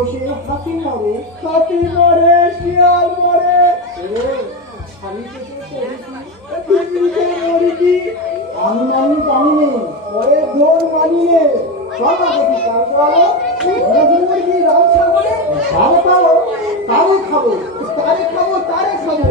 বসে হাতি মরে শিয়াল মরে আমি জানি পরে দোল মানিয়ে সবা দেখি তারপরে রাম সাগরে ভালো পাবো তারে খাবো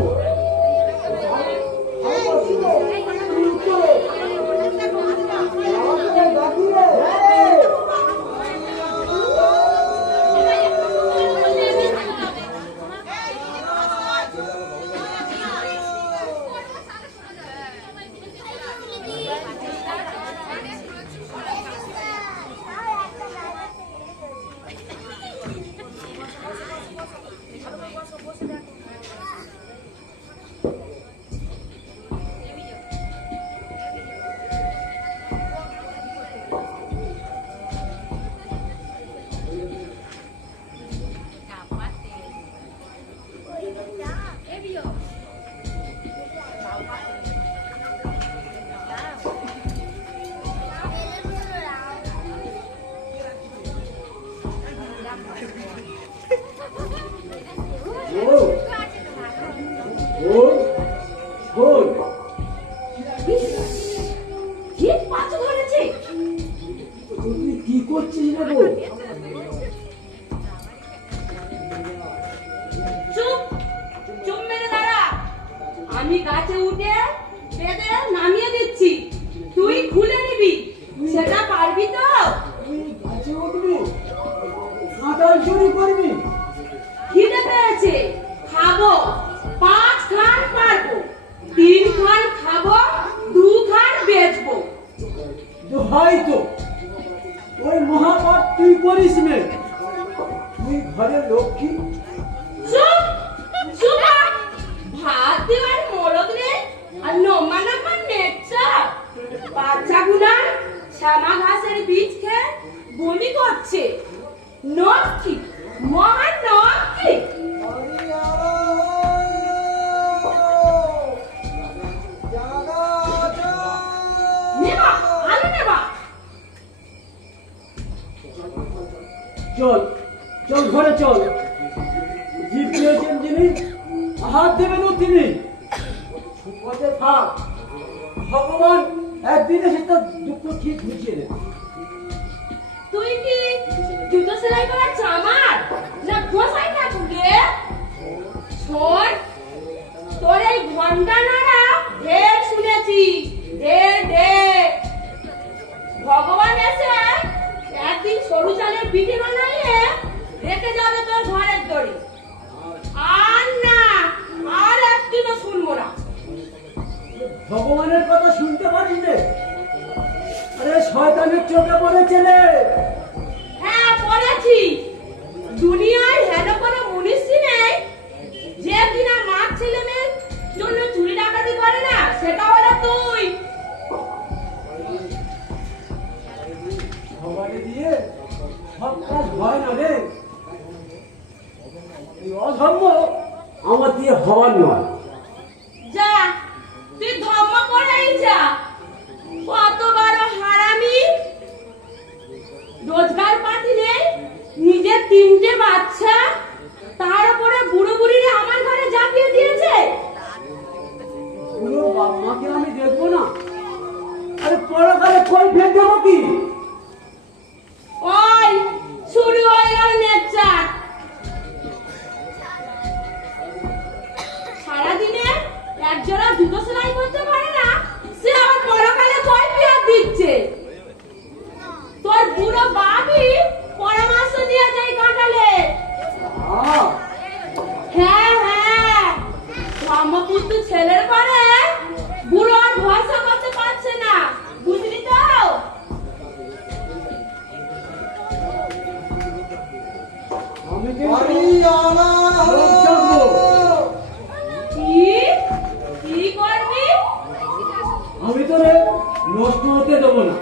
কি করছিস রে বউ? চুপ মেরে দাঁড়া। আমি গাছে উঠে বেঁধে নামিয়ে দিচ্ছি, তুই খুলে নিবি, সেটা পারবি তো? তুই গাছে উঠবি, কাঁঠাল চুরি করবি? খিদে পেয়েছে, খাবো, 5 খান পারবো, 3 খান খাবো, 2 খান বেচবো। হয়তো ওই মহাপাপ তুই করিস নে, তুই ঘরের লক্ষ্মী। চুপ চুপ, ভাত দেওয়ার মরদ রে, আর নমা নেচা বাচ্চাগুলা শ্যামা ঘাসের বীজ খেয়ে বমি করছে। নক্ষী, মহা নক্ষী। চল চল ঘরে চল, জীব দিয়েছেন যিনি হাত দেবেন তিনি। পথে থাক, ভগবান একদিন এসে তার দুঃখ ঠিক বুঝিয়ে দেবে। তুই কি জুতো সেলাই করা চামার না গোসাই ঠাকুর রে? শোন, তোর এই ঘন্টা নাড়া ঢের শুনেছি, ঢের। ভগবান এসে একদিন সরু চালের পিঠে বানাইয়ে রেখে যাবে তোর ঘরের দড়ি। আর একদিনও শুনবো না। ভগবানের কথা শুনতে পারিস রে? আরে শয়তানের চোখে পড়েছে রে। হ্যাঁ পড়েছি। দুনিয়ায় হেন কোনো মনীষী নেই যে কিনা মা ছেলে মেয়ের জন্য চুরি ডাকাতি করে না, সেটা হলো তুই। ভগবানে দিয়ে সব কাজ হয় না রে। এই অধর্ম আমার দিয়ে হওয়ার নয়। যা, তুই ধর্ম করেই যা। কত বড় হারামি, রোজগার পাতি নেই, নিজের 3টে বাচ্চা, তার উপরে বুড়ো বুড়িরা আমার ঘরে জাপিয়ে দিয়েছে। পুরো বাপ মাকে আমি দেখবো না? আরে পরকালে কই ফেল দেবো কি? ওই শুরু হয়ে গেল নেচা। সারাদিনে একজোড়া জুতো সেলাই করতে পারে না, সে আবার পরকালে কই পেয়ার দিচ্ছে। তোর বুড়ো বাপই পরামর্শ দিয়ে যায় কাঁঠালে। হ্যাঁ, ব্রহ্মপুত্র ছেলের পরে বুড়ো আর ভরসা করতে পারছে না, বুঝলি তো? আমি কি করবি? আমি তোরে নষ্ট হতে দেবো না।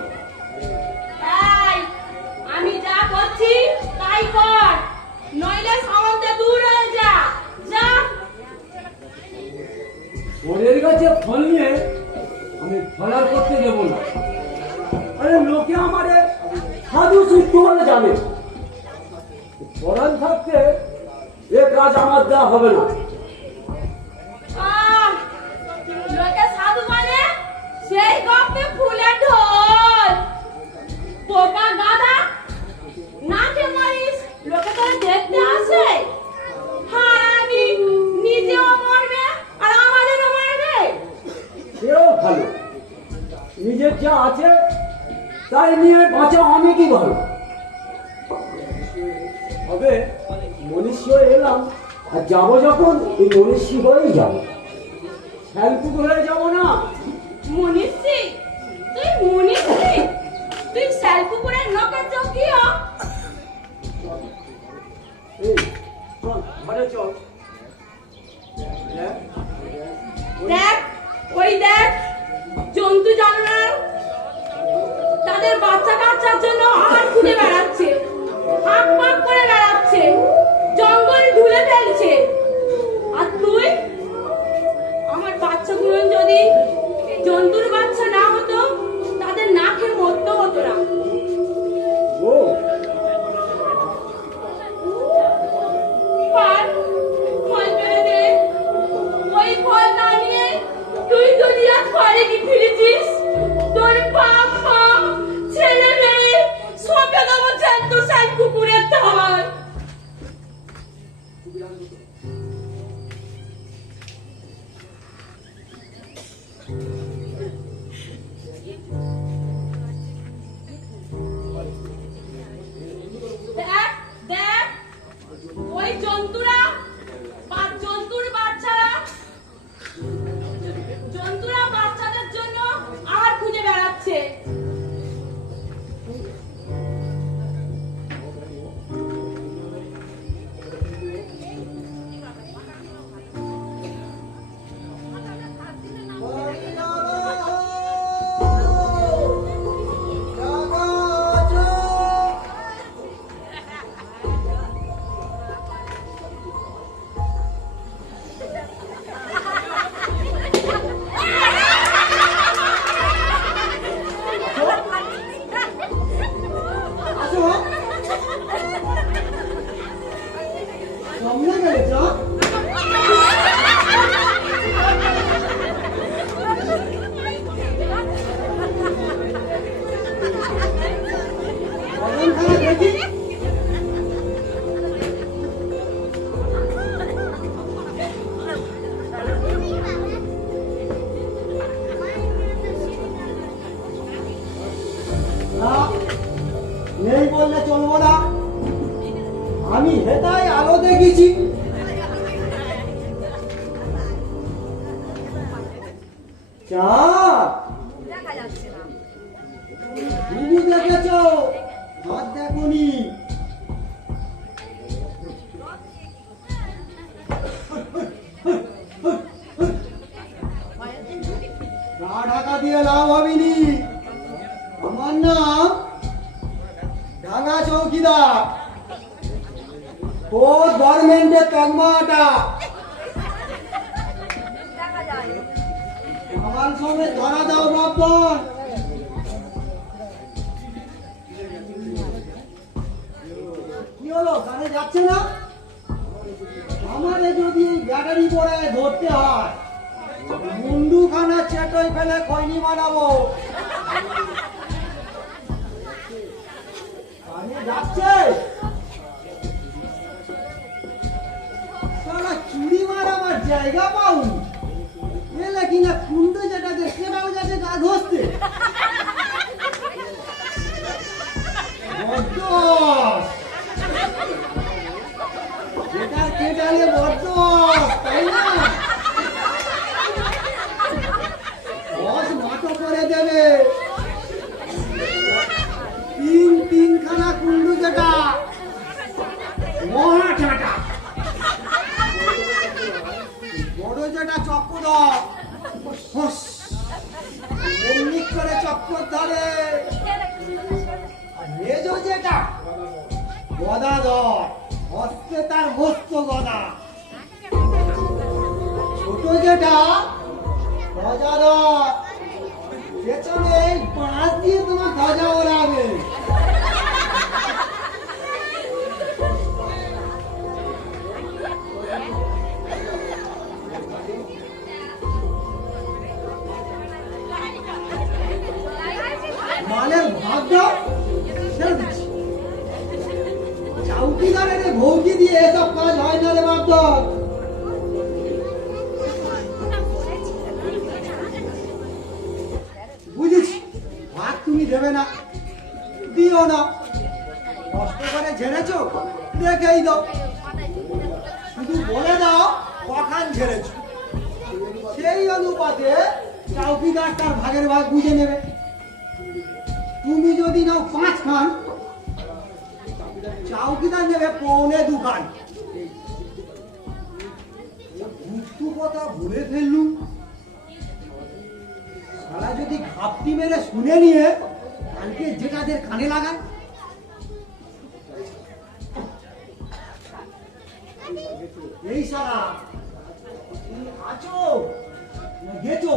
আমি যা করছি তাই কর, নইলে সামনে দূর হয়ে যা। ওদের কাছে ফল নিয়ে আমি ফলার করতে দেবো না। আরে লোকে আমারে সাধু শিষ্য বলে জানে, পরাণ থাকতে এ কাজ আমার দেওয়া হবে না। আহ, লোকে সাধু বলে সেই গপ্পে ফুলের ঢোল। পোকা গাদা নাচে মারিস, লোকে তোরা দেখতে আসে। হারামি নিজেও মরবে আর আমাদেরও মারবে। সেও ভালো, নিজের যা আছে তাই নিয়ে বাঁচা আমি কি ভালো। তবে মনীষী হয়ে এলাম, আর যাবো যখন এই মনীষী হয়েই যাবো, শ্যালপুকুর হয়ে যাবো না। মনীষী? তুই মনীষী? তুই শালপুকুরের লোকের চৌকিও? এই চল ঘরে চল। দেখ, ওই দেখ, জন্তু জানোয়ার তাদের বাচ্চা কাচ্চার জন্য আহার খুঁজে বেড়াচ্ছে, হাঁক পাক করে বেড়াচ্ছে, জঙ্গল ঢুলে ফেলছে। আর তুই? আমার বাচ্চাগুলো যদি জন্তুর বাচ্চা না হতো, তাদের না খেয়ে মরতে হতো না। ও ফল পেড়ে দে। ওই ফল না নিয়ে তুই দুনিয়া ঘরে কি ফিরেছিস? তোর বাপ মা ছেলে মেয়ে সবে দেবো জ্যান্ত সাই কুকুরের খাবার। দেখ দেখ, ওই জন্তুরা বা জন্তুর বাচ্চারা, জন্তুরা বাচ্চাদের জন্য আহার খুঁজে বেড়াচ্ছে। নেই বললে চলবো না, আমি হেতায় আলো দেখেছি। তুমি দেখেছ, হাত দেখনি। গা ঢাকা দিয়ে লাভ হবেনি। আমার নাম ডাঙ্গা চৌকিদার। ও গভর্নমেন্টের তকমাটা আমার সঙ্গে ধরা দাও বাপন। কি হলো, কানে যাচ্ছে না? আমারে যদি ব্যাটারি পরে ধরতে হয়, মুন্ডু খানা চেটই ফেলে খৈনি বানাবো। কানে যাচ্ছে? সারা চুরি মারাবার জায়গা পাউনি। এলে কিনা কুন্ডু যেটা সেটাও যাচ্ছে গা ঘষতে। যেটা কেটালে বড্ড, তাই না? বস মাটো করে দেবে। তিনখানা কুন্ডু যেটা মহা ঝাঁটা, বড় যেটা চক্কর এমনি করে চক্কর ধরে। আর মেজো যেটা গদাধর, হস্তে তার মস্ত গদা। ছোট যেটা ধ্বজাধর, পেছনে বাঁশ দিয়ে তোমার ধ্বজা ওড়াবে। এখানে ভৌকি দিয়ে এসব কাজ হয় না রে বাপদর। বুঝেছি, ভাগ তুমি দেবে না, দিও না, কষ্ট করে ঝেড়েছো দেখেই দাও, শুধু বলে দাও কখান ঝেড়েছো, সেই অনুপাতে চৌকিদার তার ভাগের ভাগ বুঝে নেবে। তুমি যদি নাও 5 খান, চৌকিদার নেবে 1.25 খান। গুপ্ত কথা বলে ফেললুম, শালা যদি ঘাপটি মেরে শুনে নিয়ে কালকে যেটাদের কানে লাগায়। এই শালা তুমি আছো না গেছো?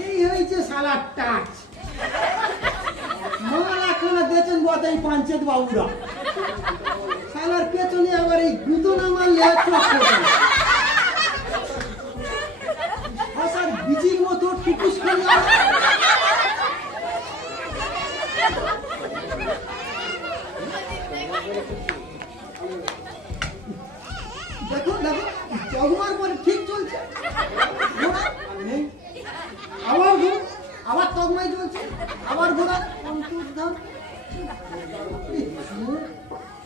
এই হয়েছে শালার টাচ। মালা খানা দিয়েছেন বতাই পাঞ্চেত বাবুরা, শালার পেছনে আবার এই গুঁতো না মারলে আসার বিচির মতো টুকুস করে দেখো দেখো চগমার পরে ঠিক চলছে, নেই আবার ঘোড়া, আবার তগমাই চলছে, আবার ঘোড়া অন্তর্ধান।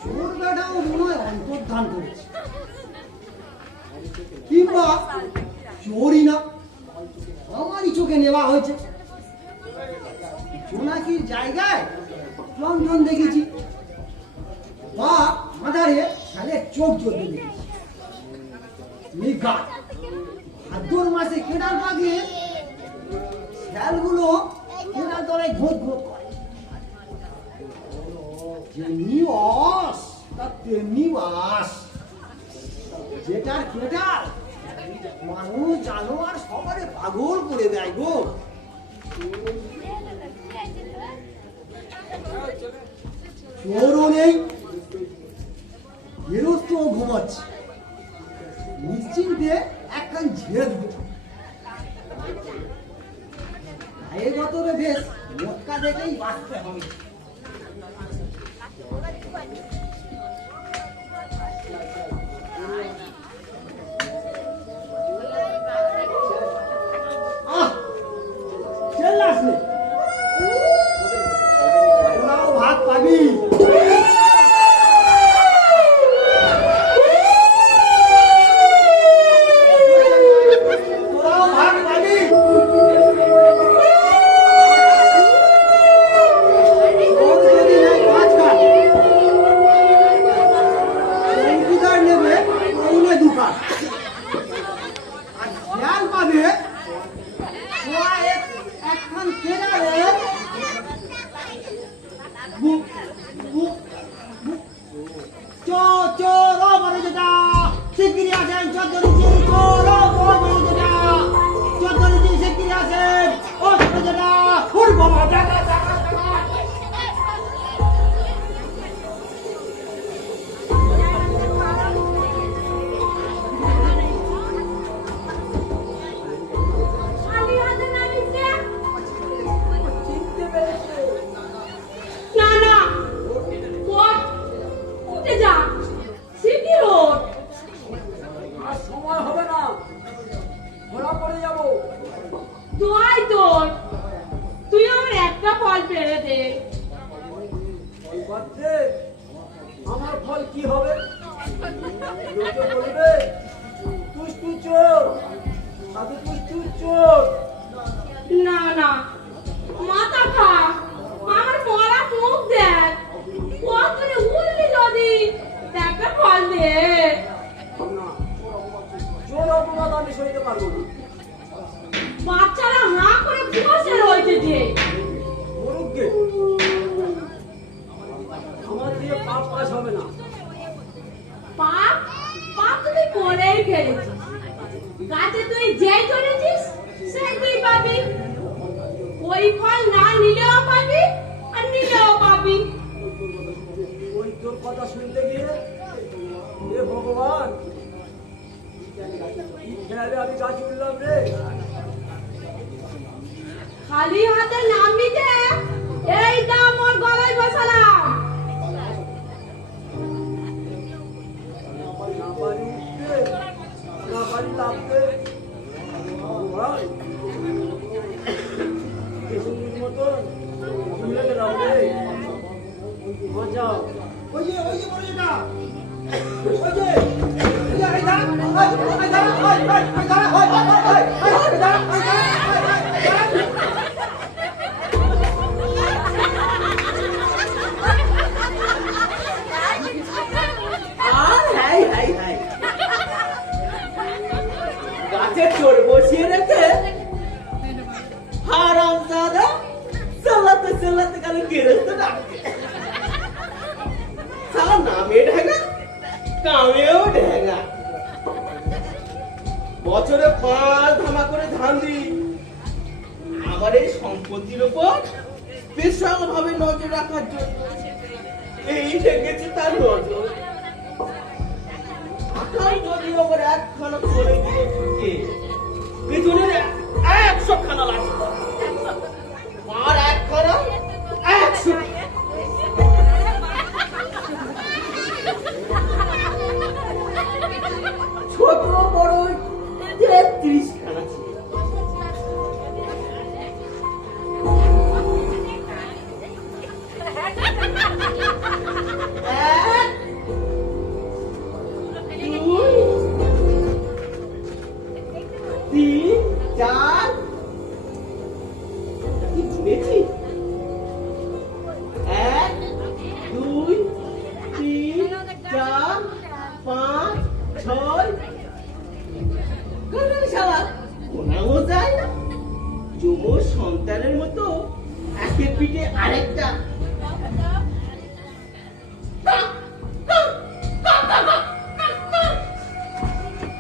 চোর বেটাও মনে হয় অন্তর্ধান করেছে, কিংবা চোরই না আমারই চোখে নেওয়া হয়েছে। জোনাকির জায়গায় লন্ঠন দেখেছি, বা মাদারে শালে চোখ জ্বলতে দেখেছি। ভাদ্র মাসে কেডাল পাকলে শ্যালগুলো কেডাল তলায় ঘোঁচ ঘোঁচ করে, যেমনি অস তার তেমনি বাস। যেটার কেডাল মানুষ জানোয়ার সবারে পাগল করে দেয় গো। চোরও নেই, গেরস্ত ঘুমাচ্ছে, নিশ্চিন্তে একখান ঝেড়ে দিতে গায়ে গতরে বেশ মটকা দেখেই বাঁচতে হবে। চেল্লাস নে, তোরাও ভাগ পাবি। আমার ফল কি হবে? লোকে বলবে তুই চোর, আগে তুই চোর। না না মাথা খা, আমার মরা মুখ দেখ, কতরে উল্লি যদি একটা ফল দে। চোর অপবাদ আমি সইতে পারবো না। বাচ্চারা হাঁ করে বসে রয়েছে যে মরুককে, আমার দিয়ে পাপ কাজ হবে না। পাপ পাপ তুই করেই ফেলেছিস, গাছে তুই যেই ধরেছিস সেই তুই পাবি, ওই ফল না নিলেও পাবি। বাঁচাও। ওই যে বড় যেটা ওই যে এই দাঁড়া ওই দাঁড়া ওই দাঁড়া ওই আর হাই হাই হাই গাছে চোর বসিয়ে রেখে হারাম দাদা চালাতে চালাতে গেল গেরস্ত ডাকতে সালা নামে ঢেঙা কামেও ঢেঙা বছরে 5 ধামা করে ধান দিই আমার এই সম্পত্তির উপর স্পেশাল ভাবে নজর রাখার জন্য এই লেগেছে তার নজর আকাল নদীর ওপর একখানা করে দিয়ে ঢুকে পেছনের 100 খানা লাগবে আর একখানা 100 ছোট বড় 33 খানা ছিল সন্তানের মতো একের পিঠে আরেকটা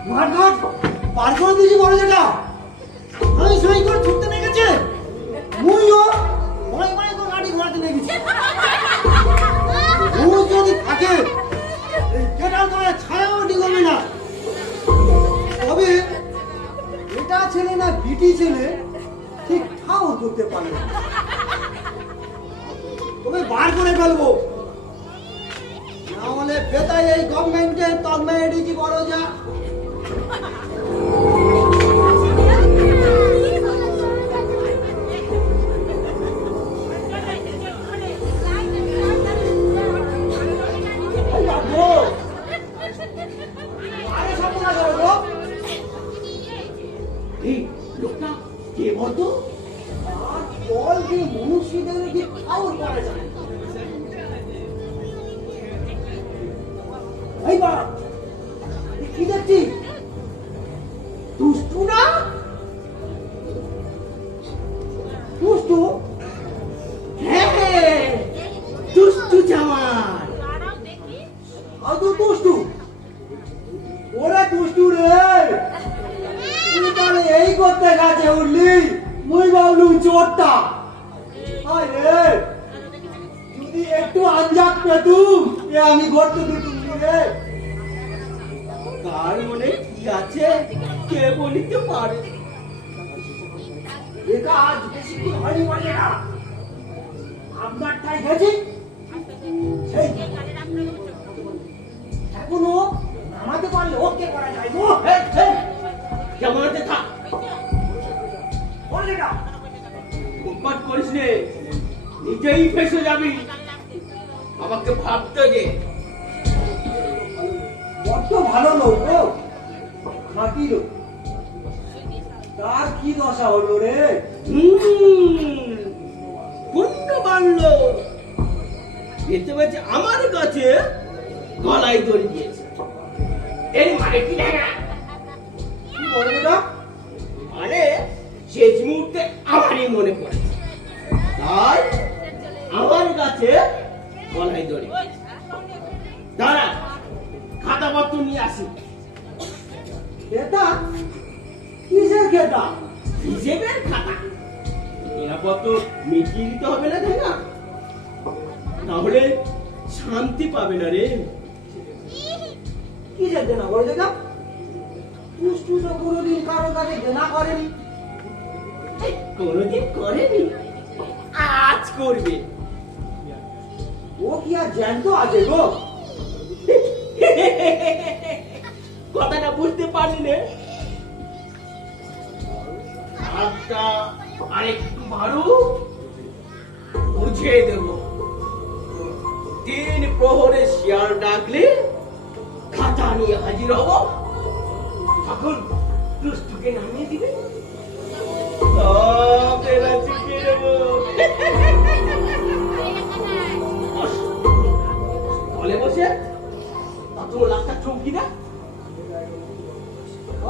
মারঘাট পার করে দিয়েছি বড় যেটা আমি সই করে ছুটতে লেগেছে মুইও ভয় ভয় করে গাড়ি ঘোরাতে লেগেছি ও যদি থাকে এই কেটাল তোমার ছায়াও ডিগবে না তবে এটা ছেলে না বিটি ছেলে ঠিক ঠাউর করতে পারে না তবে বার করে ফেলবো না হলে বেতায় এই গভর্নমেন্টের তকমা এডিজি বড় যা লোকটা কে বলতো আর বল যে মনুষ্যদের যে ঠাউর করা যায় এই বাবা কি দেখছি দুষ্টু না দুষ্টু হ্যাঁ দুষ্টু জামাই আদু দুষ্টু ওরে দুষ্টু রে তুই তাহলে এই করতে গাছে উঠলি মুই ভাবলুম চোরটা হায় রে যদি একটু আঞ্জাত পেতুম এ আমি গড়তে দিতুম রে কার মনে কি আছে কে বলিতে পারে এটা আজ বেশি দিন হয়নি বলে না আপনারটাই গেছি সেই এখনো নামাতে পারলে ওকে করা যায় গো কেমন আছে থাক বলে না উৎপাত করিস নে নিজেই ফেসে যাবি আমাকে ভাবতে দে বড্ড ভালো লোক গো খাঁটি লোক তার কি দশা হলো রে পুণ্য বাড়লো বেঁচে বেঁচে আমার কাছে গলায় দড়ি দিয়েছে এর মানে কি দেখা কি বলে না মানে শেষ মুহূর্তে আমারই মনে পড়ে তাই আমার কাছে গলায় দড়ি দাঁড়া খাতা পত্র নিয়ে আসি এটা কিসের খেতা হিসেবের খাতা নিরাপত্র মিটিয়ে দিতে হবে না তাই না তাহলে শান্তি পাবে না রে কিসের দেনা বলে দেখা পুষ্টু তো কোনোদিন কারো কাছে দেনা করেনি কোনোদিন করেনি আজ করবে ও কি আর জ্যান্ত আছে গো কথাটা বুঝতে পারলি না হাতটা আরেকটু মারু বুঝিয়ে দেব তিন প্রহরে শিয়াল ডাকলে খাতা নিয়ে হাজির হব, তখন দুষ্টুকে নামিয়ে দিবে, বেলা চুকিয়ে দেবো। বলে বসে তত লাখটা চৌকি দেয়।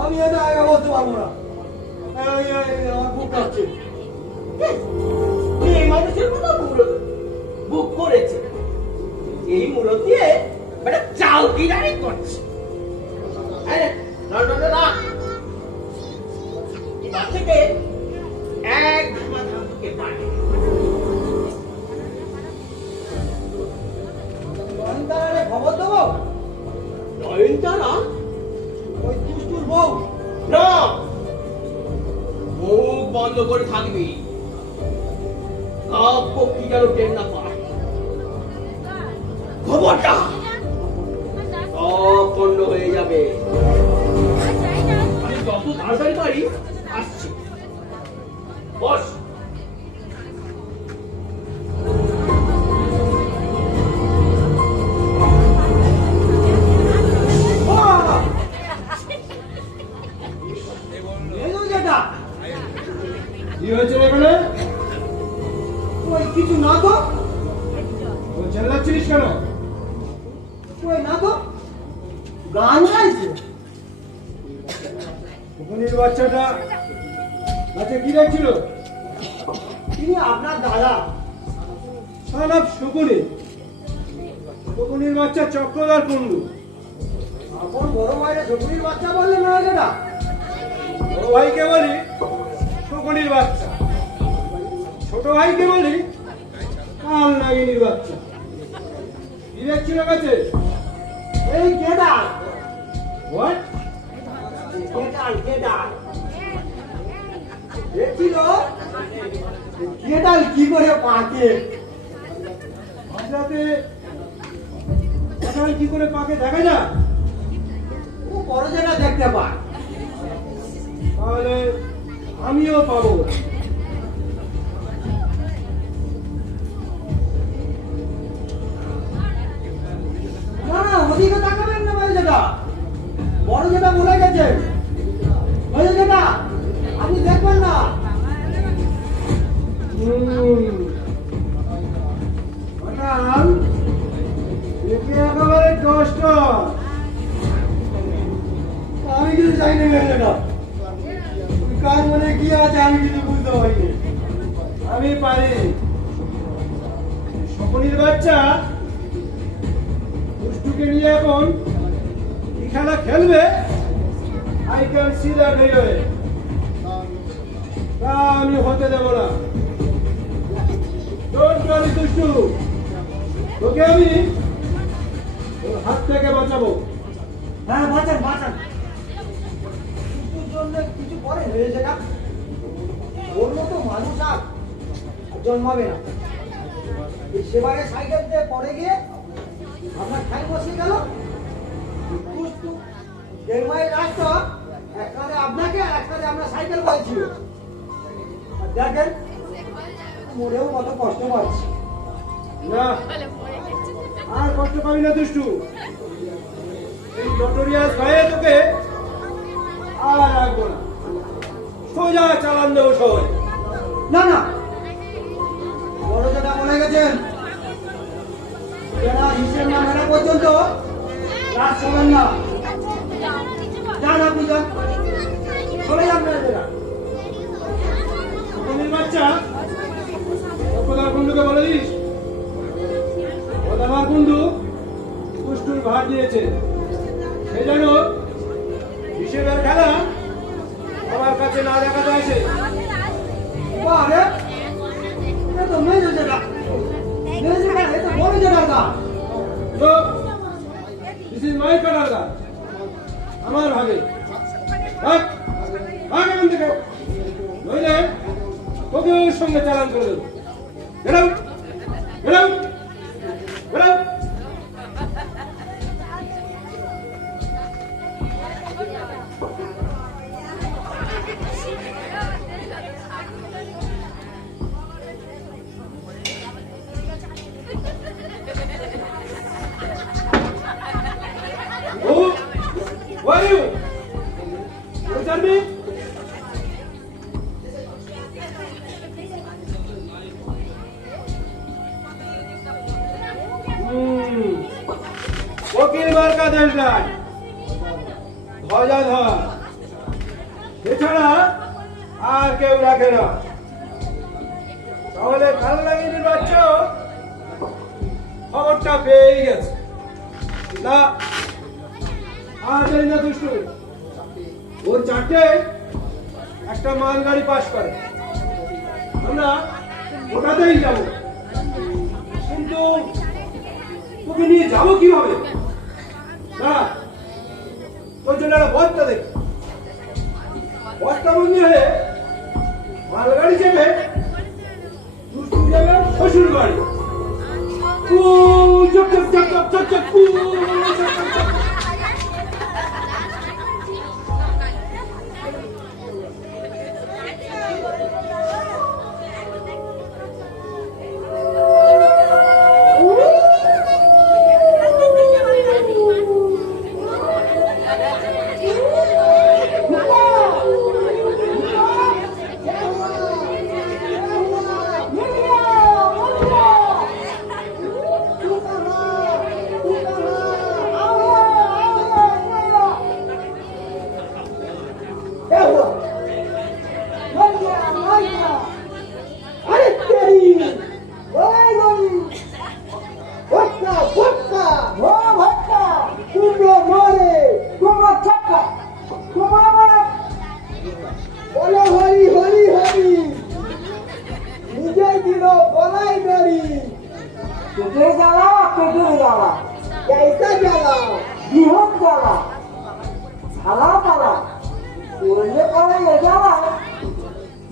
আমি এটা আগে বলতে পারবো না, আমার বুক কাঁপছে। এই মানুষের মতো বুক করেছে, এই মুরত দিয়ে একটা চাউকিদারি করছে। আরে না না না না, এবার থেকে এক ধামা ধাম থেকে পারে। নয়নতারারে খবর দেবো? নয়নতারা? ওই দুষ্টুর বউ? না, মুখ বন্ধ করে থাকবি, কাব্য কি যেন টেন না পায়। খবরটা সব পণ্ড হয়ে যাবে। আমি যত তাড়াতাড়ি পারি আসছি। বস। যেটা কি হয়েছে এখানে? ওই কিছু না তো, ও চেল্লাচ্ছিস কেন? ওই না তো, গান গাইছে। শকুনির বাচ্চাটা গাছে কি দেখছিল? তিনি আপনার দাদা। সালাপ শকুনি, শকুনির বাচ্চা চক্রধার কুণ্ডু। আপন বড় ভাইরে শকুনির বাচ্চা বললেন না যেটা? বড় ভাইকে বলি শকুনির বাচ্চা, ছোট ভাইকে বলি কাল নাগিনীর বাচ্চা। কি দেখছিল গাছে? এই কেদার, হোয়াট? কেদার দেখছিল কেদার কি করে পাকে। মাঝরাতে কাঁঠাল কি করে পাকে দেখা যায়? ও বড় যেটা দেখতে পায়। তাহলে আমিও পাবো। না না, ওদিকে তাকাবেন না ভাই, যেটা বড় যেটা বলে গেছে ওই যেটা আপনি দেখবেন না। কাঁঠাল একে একেবারে কষ্ট। আমি কিছু চাই না যেটা কার মনে কি আছে আমি কিছু বুঝতে পারিনি। আমি পারি। শকুনির বাচ্চা দুষ্টুকে নিয়ে এখন কি খেলা খেলবে? I can see that very. তা আমি হতে দেব না। ডোন্ট ওয়ারি দুষ্টু, তোকে আমি ওর হাত থেকে বাঁচাবো। হ্যাঁ বাঁচান বাঁচান, কিছুর জন্য কিছু করে হয়েছে না। ওর মতো মানুষ আর জন্মাবে না। এই সেবারে সাইকেল দিয়ে পড়ে গিয়ে আপনার ঠাই বসে গেল। দেড় মাইল রাস্তা, এক কাঁধে আপনাকে আর এক কাঁধে আমরা সাইকেল পাইছিল। আর দেখেন মরেও কত কষ্ট পাচ্ছি। না, আর কষ্ট পাবি না দুষ্টু। এই নটোরিয়াস গায়ে তোকে আর রাখবো না, সোজা চালান দেবো শহরে। না না, বড় যেটা বলে গেছেন যারা হিসেব না মেলা পর্যন্ত রাত চলেন না। যান আপনি যান, চলে যান না যেটা। শকুনির বাচ্চা চক্রধার কুণ্ডুকে বলে দিস, ওদামার কুণ্ডু দুষ্টুর ভার দিয়েছে। সে যেন হিসেবের খেলা আমার কাছে না দেখাতে আসে। বারে এ তো মেজো যেটা, মেজো যেটা এ তো বড় যেটা না। তো দিস ইজ মাই কাটার, আমার ভাগে। ভাগ ভাগ এখান থেকে, নইলে তোকে ওর সঙ্গে চালান করে দেবো। Get out! Get out! Get out! ওকিল মার্কা দেশ নাই, ধ্বজাধর, এছাড়া আর কেউ রাখে না। তাহলে কালনাগিনীর বাচ্চা খবরটা পেয়ে গেছে না? আমাদের না দুষ্টু, ওর চারটে একটা মালগাড়ি পাস করে, আমরা ওটাতেই যাব। কিন্তু তোকে নিয়ে যাবো কিভাবে? না, তোর জন্য একটা বস্তা দেখ, বস্তা বন্দি হয়ে মালগাড়ি চেপে দুষ্টু যাবে শ্বশুর বাড়ি। Chop chop chop chop chop chop chop chop chop.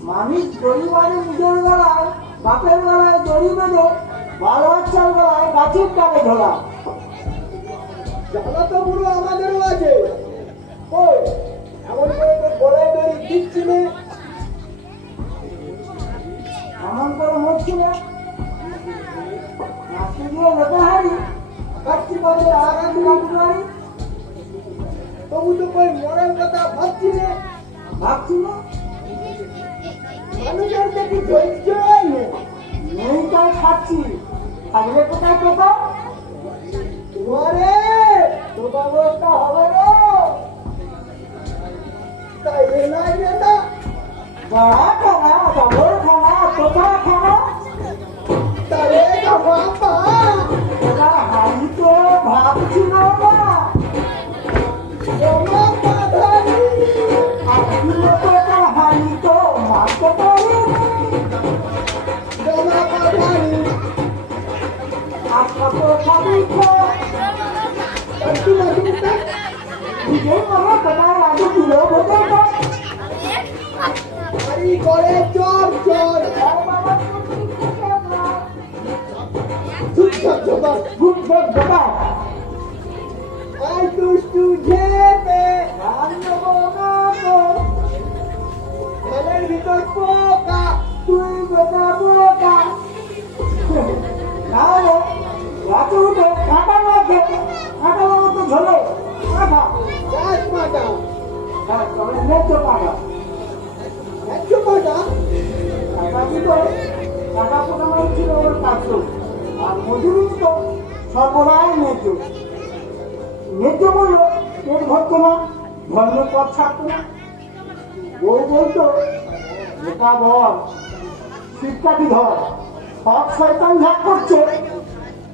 মানুষ পরিবারে নিজের গলায় বাপের গলায় দড়ি বেঁধে বারো বাচ্চার গলায় গাছের ডালে ধরা। জ্বালা তো বুড়ো আমাদেরও আছে, কই এমন করে তো গলায় দড়ি দিচ্ছি না, এমন করে মরছি না, নাচতে গিয়ে লোকে হারি কাটছি করে আগামী কাটতে পারি, তবু তো কই মরার কথা ভাবছি না। ভাবছি না মানুষের দেখি ধৈর্যই নেই। নেই তাই খাচ্ছি, থাকলে কোথায় কোথাও তোমারে তোর অবস্থা হবে না। তাই নাই রে না, বড়া খানা ডাবল খানা কোথা খানা তারে বাবা ওরা হারি তো ভাবছিল না। জমা পাধারি আসলে তো তার হারি তো মারতে পারি জমা পাধারি আজকে তো খাবি একটু মাথা নিজেই মনে কোথায় রাজু দিল বোঝে না। বাড়ি করে চর চর চুপচাপ জমা গুড গুড বাবা আই দুষ্টু ঝেপে ঘরের ভিতর পোকা তুই বেটা বোকা না রে রাতে উঠে কাটা মাখে কাটা মতো ঝোলে কাটা গাছ পাটা তবে নেচো কাটা একশো পাটা কাটা দিত কাটা পোটা মানে ছিল ওর কাজ। আর মজুরি তো সর্বদাই নেচো নেচো বললো পেট ভরতো না, ধর্মের পথ ছাড়তো না। বই বলতো বোকা বল শিক্ষাটি ধর, সব শয়তান ঝাঁক করছে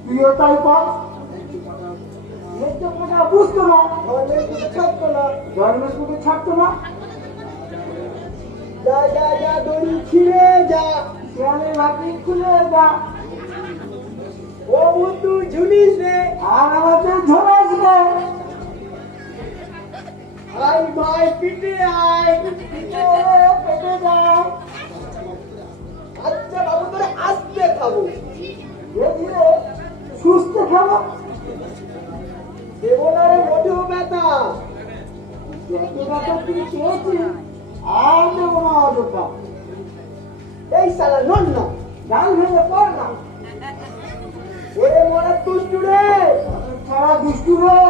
তুইও তাই কর। নেচো পোটা বুঝতো না, ঘরের ভিতর থাকতো না, ধর্মের পুজো ছাড়তো না। যা যা যা দড়ি ছিঁড়ে যা, শেয়ালের লাঠি খুলে যা, ও বন্ধু ঝুলিস রে, আর আমাদের ঝোলাস রে। আই ভাই পিটে আয়, পেটে যায় আচ্ছা বাবু তোরে আস্তে খাবো, ধীরে ধীরে সুস্থ খাবো। দেবো না রে মোটেও ব্যথা, যত টাকা তুই চেয়েছি আর দেবো না অযথা। এই শালা নন না, গান ভেঙে পড় না, ওরে মরা দুষ্টু রে, সারা দুষ্টু রে।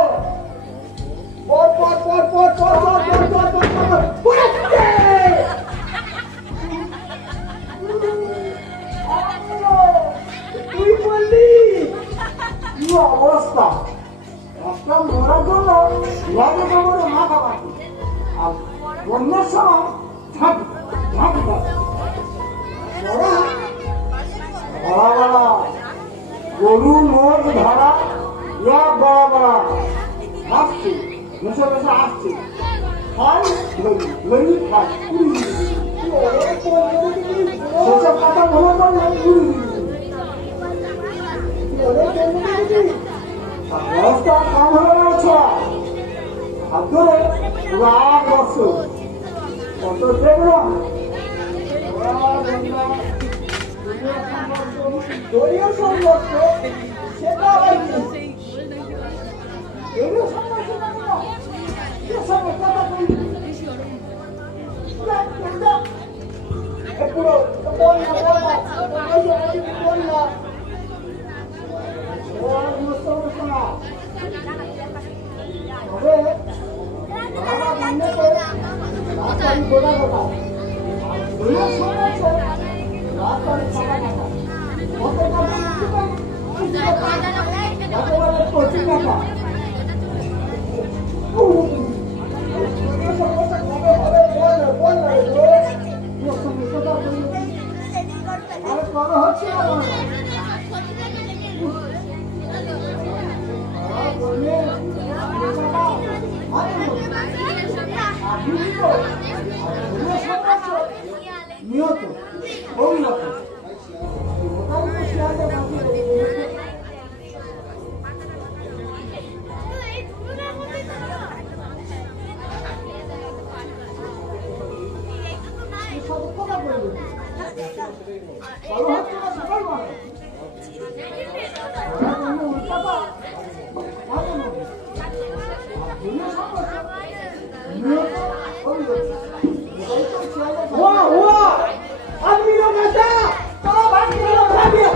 পর পর পর পর পর পর পর পর পর পর পড়ে তুই বললি কি অবস্থা, একটা মরার জন্য লাগে তোমার মাখামাখি আর বন্যার সময় ঝাঁক ঝাঁক বড়া বড়া গরু মোট ধরা ইয়া বড়া বড়া আসছে বসে বসে আসছে খাই ধরি ধরি খাই সেসব কথা মনে করলে বয়সটা কম হয়ে গেছে হাতুরে রাগ বছর কত দেখলাম দলীয় সংঘর্ষ সেটা আবার কি? দলীয় সংঘর্ষ না যে সব কথা বলি পুরো বল না বল না হচ্ছে নিহত অভিনত কথা বলবে ভালো হচ্ছে না সকাল মানে आदमी लोग ऐसा चलो बात करो भागिए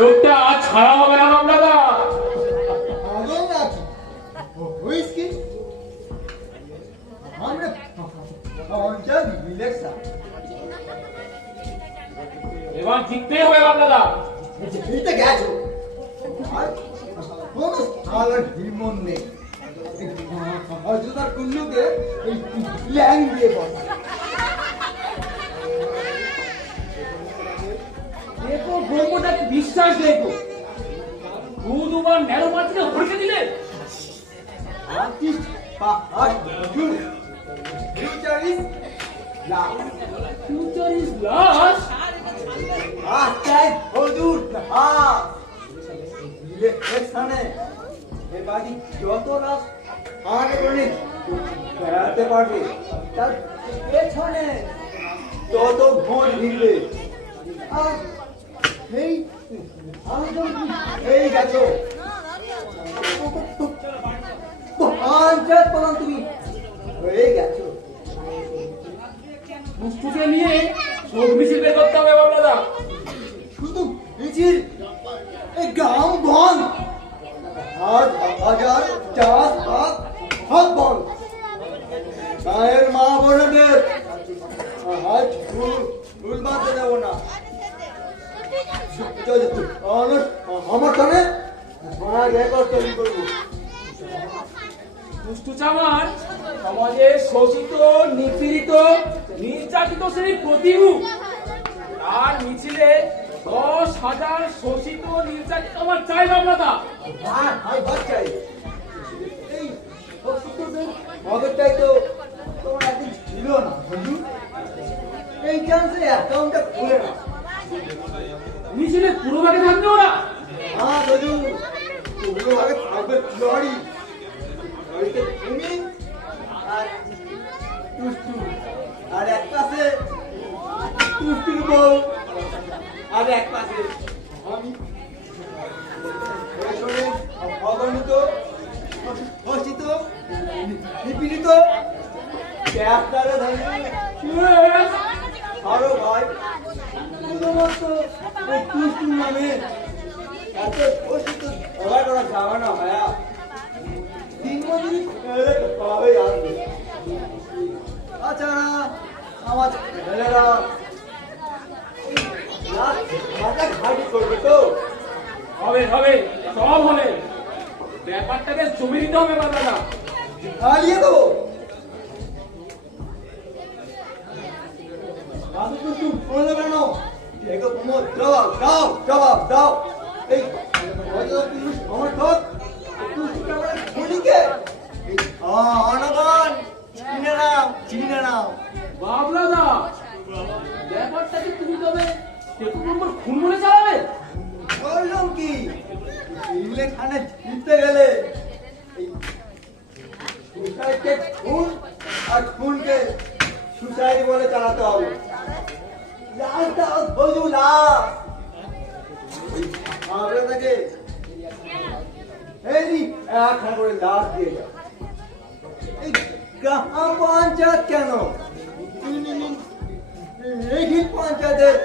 লোকটা ছাড়া হবে না মামলাদা। পাগল নাকি হইছে আমরা পঞ্চায়েত ইলেকশন এবার জিততে হবে মামলাদা। জিতে গেছো আর কোন সালার হিমন নেই অযোধ্যার কুল্লুকে ল্যাং দিয়ে বল দেখো গল্পটাকে বিশ্বাস দেখো দুবার ন্যারো মাঝে হরকে দিলে আর্টিস্ট আর গুড ফিউচার ইজ লাভ ফিউচার ইজ লস। আস্তাই হজুর ইলেকশনে এবারে যত রাস আগে বেড়াতে পারবে তার পেছনে তত ভোট ভিড়বে আর এই এই গেছো পঞ্চায়েত প্রধান তুমি হয়ে গেছো মুস্তুকে নিয়ে সব মিছিল বের করতে হবে মামলাদা। শুধু মিছিল এই গ্রাম বন্ধ আজ হাজার চাষ হাত হাত বন্ধ গায়ের মা বোনদের আজ ফুল বাঁধতে দেবো না আমার কানে রেকর্ড তৈরি করবো মুস্তু চামার সমাজে শোষিত নিপীড়িত নির্যাতিত শ্রেণীর প্রতিরূপ তার মিছিলে 10,000 শোষিত নির্যাতিত আমার চাই মামলাদা। বাচ্চাই এই মগজটাই তো তোমার একদিন ছিল না বুঝু এই চান্সে অ্যাকাউন্টটা খুলে না মিছিলে পুরো ভাগে থাকবে ওরা। হ্যাঁ বুঝু পুরো ভাগে থাকবে লড়ি লড়িতে তুমি আর টুস্টু আর এক পাশে টুস্টুর বউ আর এক পাশে আমি অগণিত শোষিত নিপীড়িত ক্যাপটারে ধরে আরো ভাই শুধুমাত্র এই টুসটুর নামে এত খুশি তো সবাই করা যাবে না ভাইয়া। দিন মজুরি খেলে পাবে আসবে। আচ্ছা আমার ছেলেরা মাথা ঘাটি করবে তো? হবে হবে, সব হবে। ব্যাপারটাকে জমি দিতে হবে বাবা। হারিয়ে দেবো। দাদু তো চুপ করলে কেন? দেখো প্রমোদ, জবাব দাও, জবাব দাও। এই তুমি সমর্থক অনগণ চিনে নাও। বাবলা দা, ব্যাপারটাকে তুমি তবে একটু নম্বর খুন বলে চালাবে? বললাম কি ইলেকশনে জিততে গেলে সুসাইডকে খুন আর খুনকে সুসাইড বলে চালাতে হবে। লাস্টটা হজু লাস্ট আমরা তাকে এই একখানা করে লাশ দিয়ে যাও। এই গ্রাম পঞ্চায়েত কেন এই পঞ্চায়েতের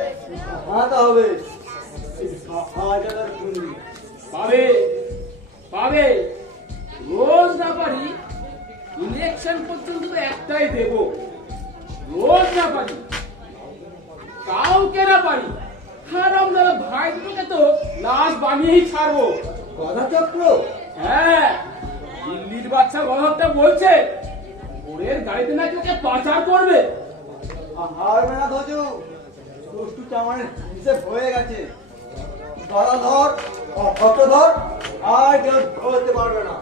হাতে হবে পাবে পাবে, রোজ না পারি, ইলেকশন পর্যন্ত তো একটাই দেব। রোজ না পারি, কাউকে না পারি, খারাপ দাদা ভাই তোকে তো লাশ বানিয়েই ছাড়বো। কথা চক্র হ্যাঁ, দিল্লির বাচ্চা গণহত্যা বলছে ওরের গাড়িতে নাকি ওকে পাচার করবে। হারবে না ধজু, দুষ্টু চামানের হিসেব হয়ে গেছে। গলা ধর অত ধর আর কেউ ধরতে পারবে না।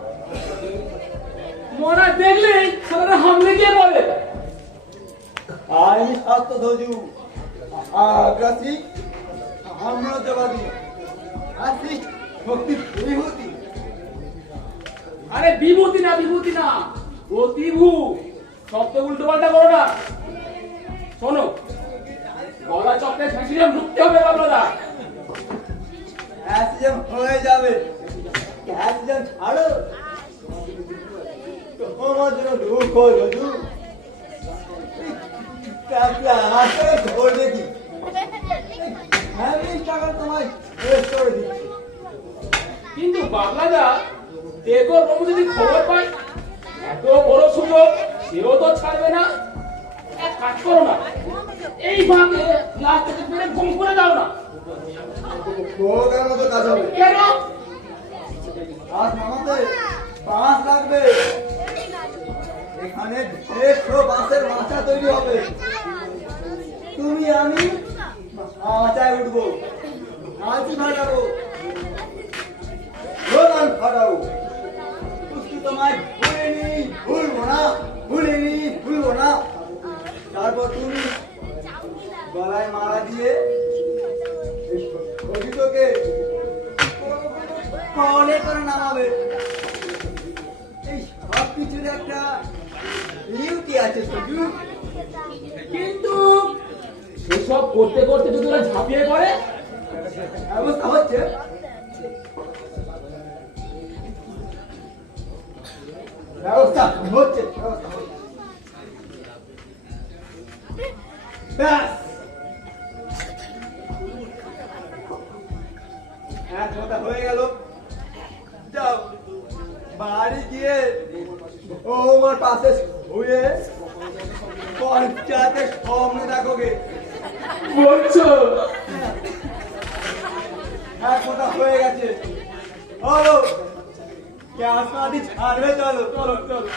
মরা দেখলেই সারা হামলে গিয়ে বলে আইনি স্বাস্থ্য ধজু আগ্রাসী হামলাবাদী আসি শক্তি বিভূতি। আরে বিভূতি না বিভূতি না, প্রতিভু। শব্দ উল্টো পাল্টা করো না। শোনো, গলা চক্রে ঝাঁসিয়ে ঢুকতে হবে বাবলাদা। অ্যাক্সিডেন্ট হয়ে যাবে। অ্যাক্সিডেন্ট ছাড়ো, তোমার জন্য দুঃখ ধজু। ধর দেখি টাকা তোমায় শেষ করে দিচ্ছি। কিন্তু বাবলাদা, দেখো প্রভু যদি খবর পাই, এত বড় সুযোগ সেও তো ছাড়বে না। এক কাজ করো না, এই ভাবে লাস্টটাকে মেরে ঘুম করে দাও না। প্রোগ্রাম মতো কাজ হবে। কেন? আজ নামাতে বাঁশ লাগবে। এখানে 150 বাঁশের মাচা তৈরি হবে। তুমি আমি মাচায় উঠবো, হাঁচি ফাটাবো, দোকান ফাটাবো। কুস্তি তোমায় ভুলবো না। তারপর তুমি গলায় মালা দিয়ে শরীরকে কলে করে নামাবে। এই সব কিছুর একটা ডিউটি আছে সজু। কিন্তু সেসব করতে করতে যদি ওরা ঝাঁপিয়ে পড়ে, ব্যবস্থা হচ্ছে। ব্যবস্থা হচ্ছে। ব্যাস, এক কথা হয়ে গেল। যাও বাড়ি গিয়ে আমার পাশে শুয়ে পঞ্চায়েতের সামনে দেখোগে। বলছো এক কথা হয়ে গেছে। চলো গ্যাস মাটি ছাড়বে, চলো চলো চলো।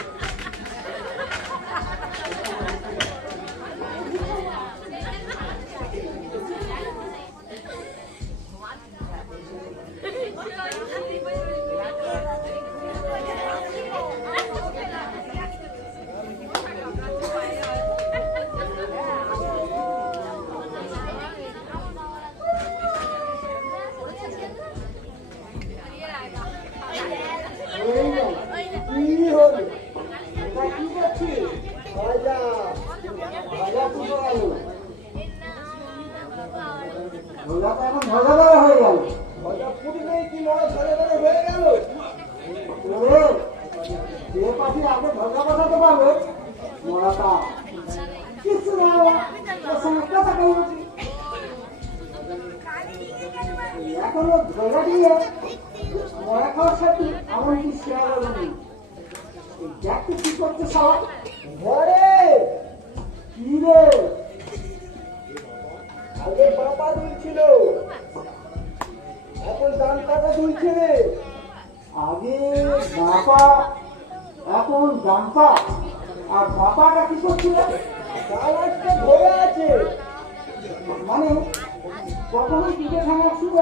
মরাটা কিছু না তোর সঙ্গে কথা বলছি এখনো ধরে দিয়ে মরা খাওয়ার সাথে এমন কি শেয়ার হলো নেই দেখতে কি করছে সবাই ঘরে কি রে আগে বাবা দুলছিল এখন ডান পাটা দুলছে রে আগে বাবা এখন ডান পা আর বাবাটা কি করছিল কালারটা ধরে আছে মানে কখনো ক্রিকেট খেলা শুরু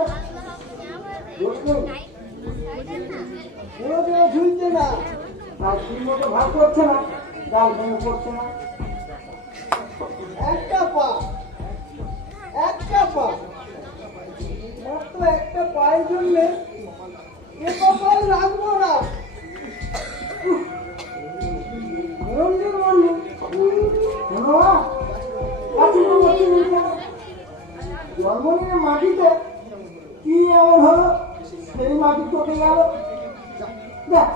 পুরো দেহ ঝুলছে না আর ঠিক মতো ভাগ করছে না ডাল ভেঙে পড়ছে না একটা পা মাত্র একটা পায়ের জন্য এ কপাল রাখবো না রঞ্জন বলল জন্মদিনের মাটিতে কি এমন হলো সেই মাটি তোকে গেল দেখ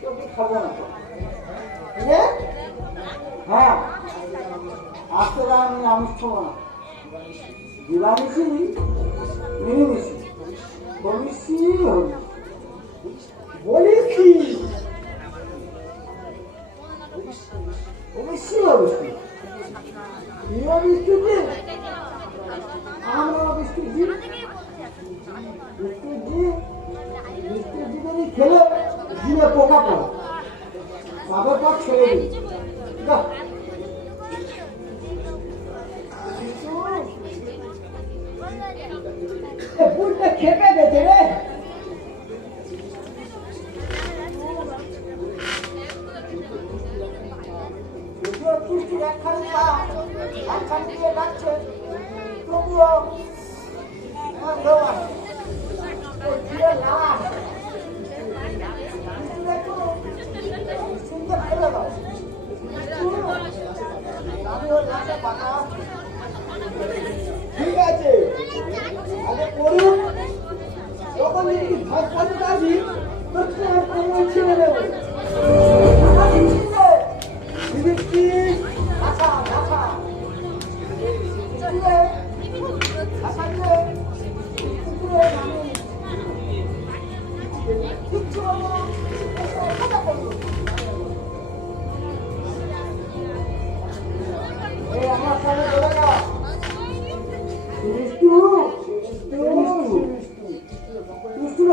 তোকে খাবো না হ্যাঁ আজকে আমি আমিষ খাবো না নিরামিষই নিরামিষই বলিসি বলিসি অবশ্যই অবশ্যই নিরামিষ দিদি আমরা বিস্কুট দিই যদি খেলে জিভে পোকা পড়ে তাদের পর ছেড়ে দিই ফুলটা খেপে গেছে রে একখানি পা একখানি দিয়ে ডাকছে তবুও ঠিক আছে আগে করুন যখন দেখি ভাগ করতে আসি তখন ছেড়ে দেবো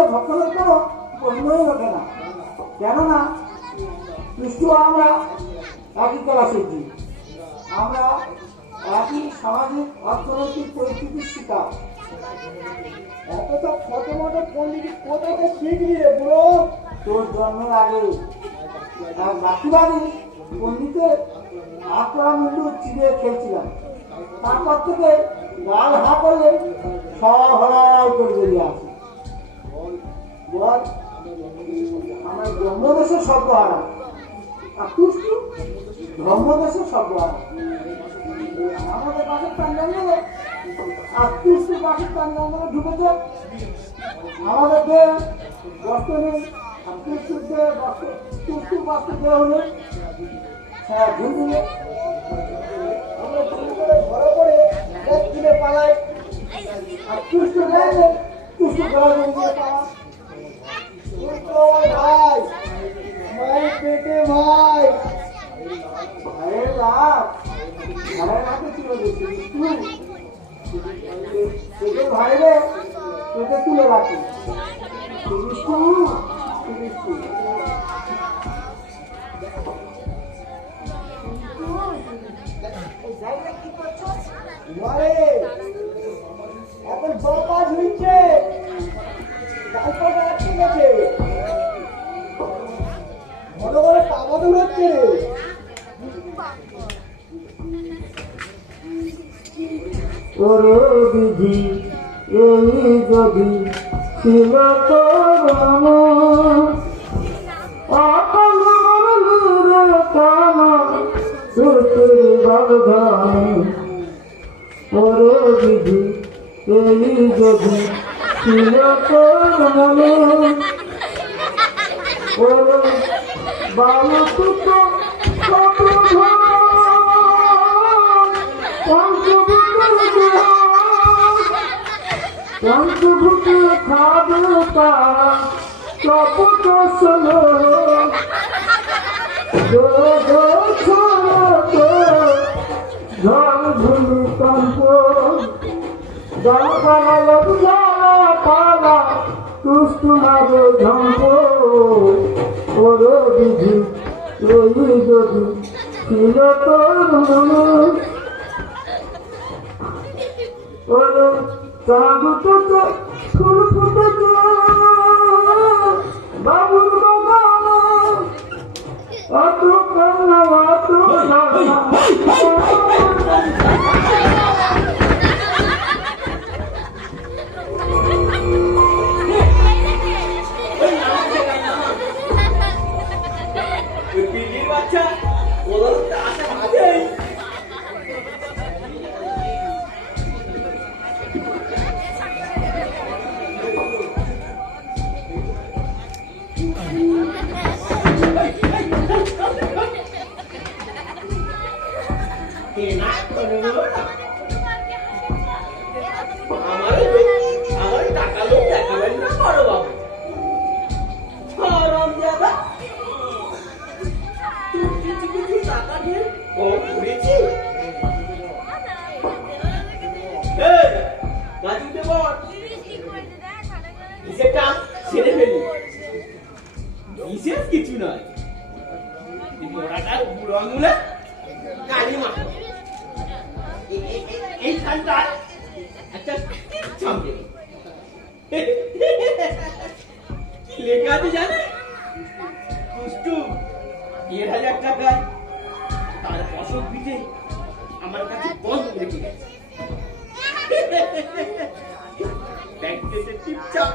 ভক্ষণের কোনো প্রশ্নই ওঠে না কেননা কৃষ্ণ আমরা একই ক্লাসের জীব আমরা একই সামাজিক অর্থনৈতিক পরিস্থিতির শিকার এতটা ছোট মোটো পন্ডিত কোথাতে শিখলি রে বুড়ো তোর জন্মের আগে এক রাখিবাড়ি পন্ডিতের আক্রা মুন্ডু চিড়ে খেলছিলাম তারপর থেকে লাল হা করলে সব হরাই করে বেরিয়ে আসে বল আমার ব্রহ্মদেশের শব্দ হারা আর তুষ্টি ব্রহ্মদেশের শব্দ হারা আমাদের পাশের প্রাণ জঙ্গলে আর তুষ্টি পাশের প্রাণ জঙ্গলে ঢুকেছে আমাদের দেহ বস্ত্র নেই আর তুষ্টির দেহ তুষ্টির বস্ত্র দেহ নেই হ্যাঁ ঝুঁকিলে আমরা ঝুঁকি করে ঘরে পড়ে এক কিনে পালাই আর তুষ্টি নেই তুষ্টি ঘরে দিয়ে পালা ভাই ভাই পেটে ভাই ভাইয়ের রাত ভাইয়ের রাতে ছিল পেটে ভাই রে পেটে তুলে রাখি এখন বাবা ঝুলছে তারপরে আটকে গেছে ভালো করে পাবা দৌড়াচ্ছে ওরে বিধি এই যদি ছিল ওরে বিধি এই যদি ছিল বাবু তো ঘুটে খাবে তা কপট শোনো ঝড় ঝুলি কম্প পালা তুষ্টুমারে ঝম্প ওরে বিধি এই যদি ছিল তোর ওরে চাঁদ তো ফুল ফুটেছে বাবুর বাগানে অত কান্না অত বিলির বাচ্চা ওদের আসে আগেই আমার টাকা লোক দেখাবেন না বড় বাবু হারাম দাদা তুই কিছু কিছু টাকা দিয়ে কম করেছি গাজুতে বল হিসেবটা ছেড়ে ফেলি বিশেষ কিছু নয় মোড়াটার বুড়ো আঙুলে কালি মাখো এইখানটায় একটা চামড়ে কি লেখা আছে জানে দুষ্টু 1,000 টাকায় তার অসুখ পিঠে আমার কাছে বন্ধ রেখে গেছে ব্যাংকে টিপচাপ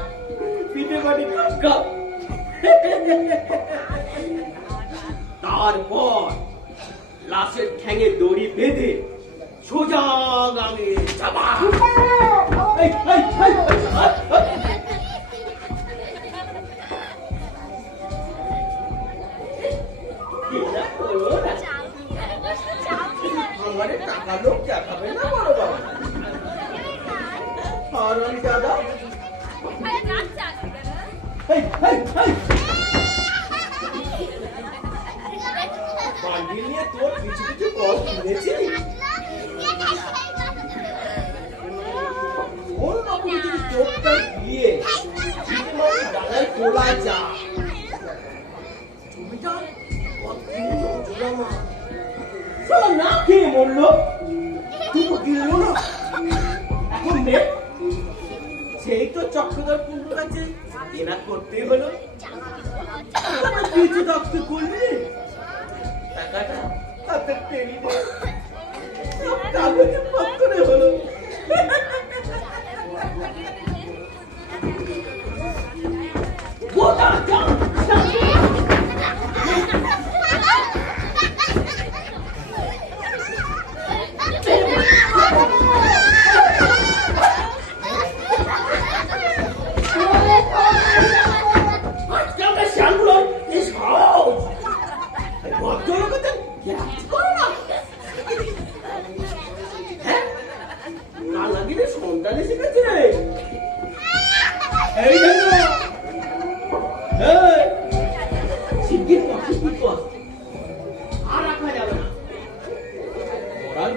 পিঠে বাড়ি কাপ তারপর লাশের ঠ্যাঙে দড়ি বেঁধে সোজা গাঙে চাপা আমার টাকা লোক দেখাবে না বড় বাবা হারাম দাদা বান্ডিল নিয়ে তোর কিছু কিছু কল কিনেছি ওর বাবু যদি চোখটা দিয়ে দাদার তোলা যা ছবিটা না খেয়ে মরলো তুই তো গিললো না এখন দেখ সেই তো চক্রধর পুকুর কাছে এরা করতেই হলো কিছু দক্ষ করলি টাকাটা হাতে টেনে কাগজে পত্রে হলো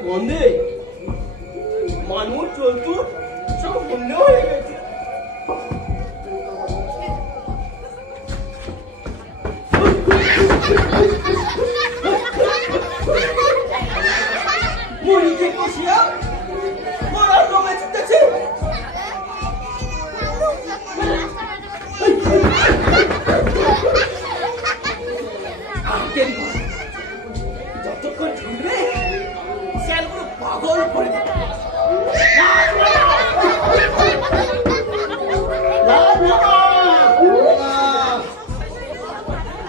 গন্ধে মানুষ চলতো সব বন্ধ হয়ে গেছে মরিতে কষিয়া মরার রঙে চিন্তাছে যতক্ষণ ঝুলবে শ্যালগুলো পাগল করে দেবে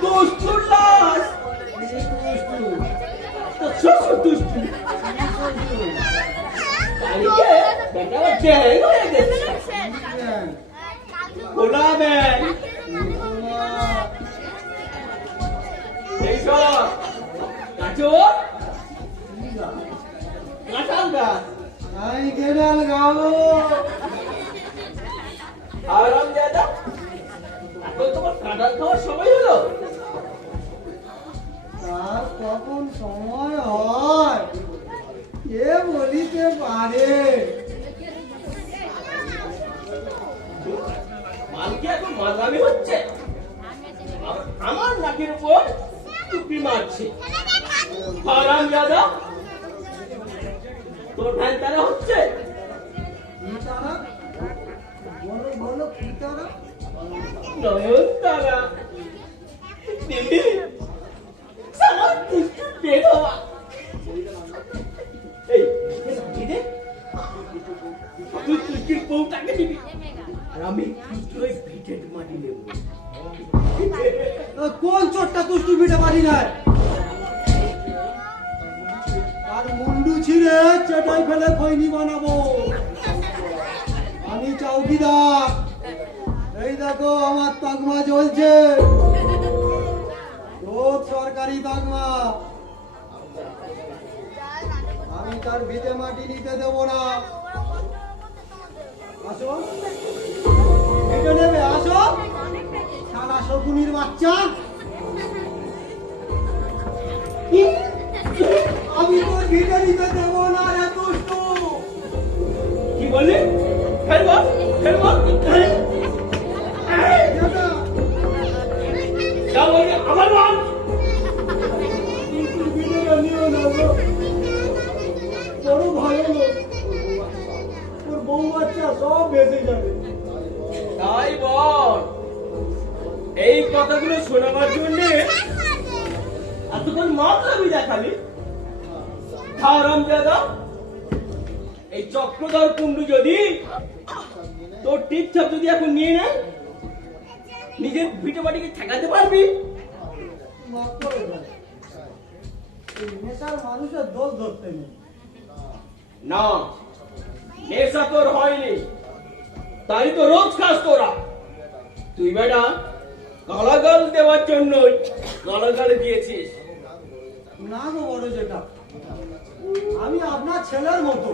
দুষ্টুর লাশ শ্বশুর দুষ্টু হয়ে গেছে গোলামেন এইসব গাছর কাঁঠাল গাছ আমি কেনাল গাবো আরাম দাদা, এখন তোমার কাঁঠাল খাওয়ার সময় হলো? তার কখন সময় হয় কে বলিতে পারে। মালকে এখন মাঝামি হচ্ছে, আমার নাকের উপর টুপি মারছে। আরাম দাদা, তোর ভ্যান তারা হচ্ছে। কি তারা? বলো বলো কি তারা? নয়ন তারা দিদি, সারা দুষ্টু বের হওয়া। এই দিদি, তুই তুই বউটাকে দিবি আর আমি তুই ভিটেড মাটি নেব। কোন চোরটা দুষ্টু পিঠে পারি নাই? আর মুন্ডু ছিঁড়ে চেটাই ফেলে খৈনি বানাবো। আমি চৌকিদার, এই দেখো আমার তকমা জ্বলছে, রোজ সরকারি তকমা। আমি তার ভিটে মাটি নিতে দেবো না। আসো, ভিটে নেবে, আসো সারা শকুনির বাচ্চা। আমি তোর ভিটে নিতে দেবো না রে দুষ্টু। কি বললি? ফেলবো ফেলবো আমার নাম কিন্তু ভিটেটা নিও না গো। বড় ভালো লোক, তোর বউ বাচ্চা সব বেঁচে যাবে। তাই বল, এই কথাগুলো শোনাবার জন্য এতক্ষণ মাতলামি দেখালি? হারাম দাদা, এই চক্রধর কুণ্ডু যদি তোর টিপছাপ যদি এখন নিয়ে নেয়, নিজের ভিটে বাটিকে ঠেকাতে পারবি? মাফ করে দাও। এই নেশার মানুষের দোষ ধরতে নেই। না, নেশা তোর হয়নি, তাই তো রোজ খাস তোরা। তুই বেটা গালাগাল দেওয়ার জন্যই গালাগাল দিয়েছিস। না গো বড় যেটা, আমি আপনার ছেলের মতো,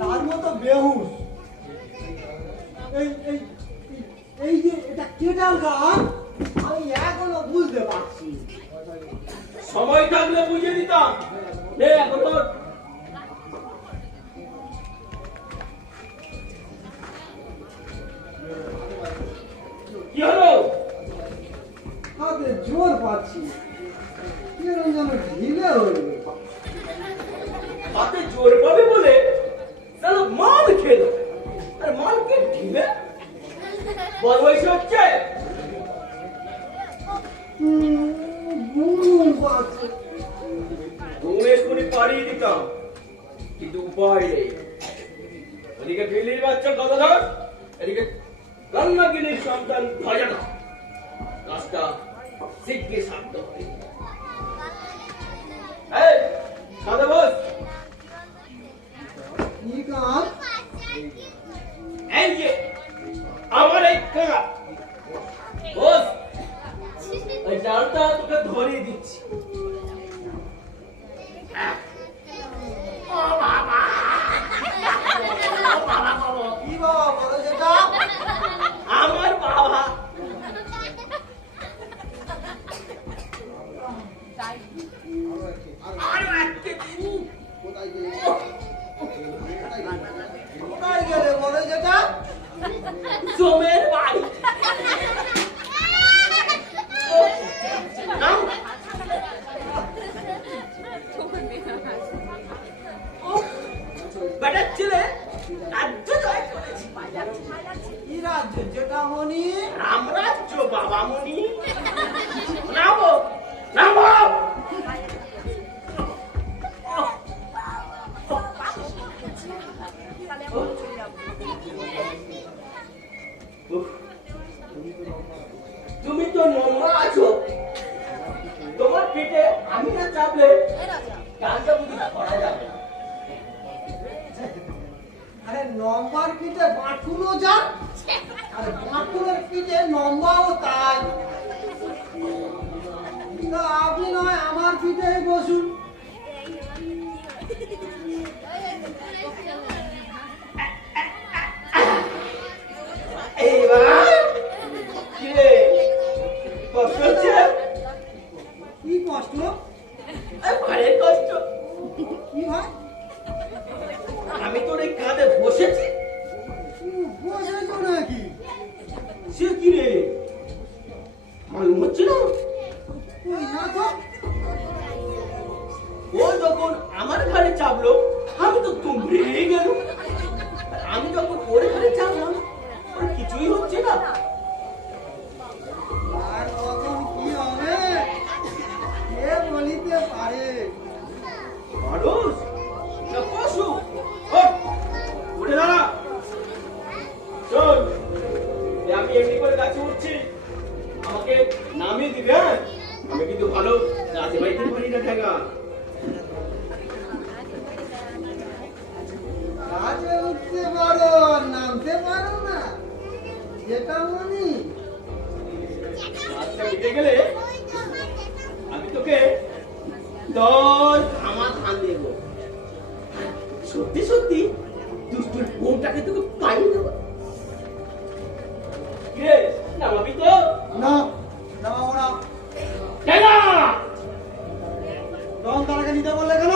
তার মতো বেহুশ। এই এই এই যে এটা কেটাল গান, আমি এখনো বুঝতে পারছি। সময় থাকলে বুঝে দিতাম। নে এখন তোর কি হলো? হাতে জোর পাচ্ছি, কেরম যেন ঢিলে হয়ে গেল। হাতে জোর পাবে বলে তাহলে মাল খেলো, আর মালকে ঢিলে বড় বয়সে হচ্ছে। বুম পাচ্ছে। তুমি এক্ষুনি পাড়িয়ে দিতাম, কিন্তু উপায় নেই। ওদিকে বিল্লির বাচ্চা কথা ধর, এদিকে গঙ্গাগিনীর সন্তান ভজা ধর। কাজটা শিগগির সারতে হবে। এই খাদে বস। কি গান? এই যে আমার এই কাজ বস, ওই জালটা তোকে ধরিয়ে দিচ্ছি। কি বাবা বড় যেটা? আমার বাবা আরো এক কেজি। কোথায় গেলে বড় যেটা? জমের বাড়ি। নাও। বেটার ছেলে রাজ্য জয় করেছি। কি রাজ্য যেটা মনি? রামরাজ্য বাবামণি। নামো নামো। তুমি তো নোংরা আছো, তোমার পেটে আমি না চাপলে গানটা বুঝি করা যাবে না। আরে নম্বর পিঠে বাঁটুনো যা, আর বাঁটুনের পিঠে নম্বরও তাই। তো আপনি নয় আমার পিঠে বসুন। এইবার কি রে কষ্ট হচ্ছে কি কষ্ট? ভারী কষ্ট কি হয়? আমি তোর এই কাঁধে বসেছি বসেছ নাকি? সে কি রে মালুম হচ্ছে না ওই না তো। ও যখন আমার ঘরে চাপলো আমি তো তুমড়ে গেল আমি যখন ওর ঘরে চাপলাম ওর কিছুই হচ্ছে না আর কখন কি হবে কে বলিতে পারে? মানুষ না পশু ওঠ, উঠে দাঁড়া শোন আমি এমনি করে গাছে উঠছি আমাকে নামিয়ে দিবে হ্যাঁ? আমি কিন্তু ভালো গাছে বাড়িতে পারি না ঠেঙ্গা কাজে উঠতে পারো নামতে পারো না যেটা মনি। গাছটা উঠে গেলে আমি তোকে 10 খামা ধান দেবো সত্যি সত্যি দুষ্টুর বউটাকে তোকে পাইয়ে দেবো কিরে নামাবি তো না নামাবো না। ঠেঙ্গা তখন তারাকে নিতে বললে কেন?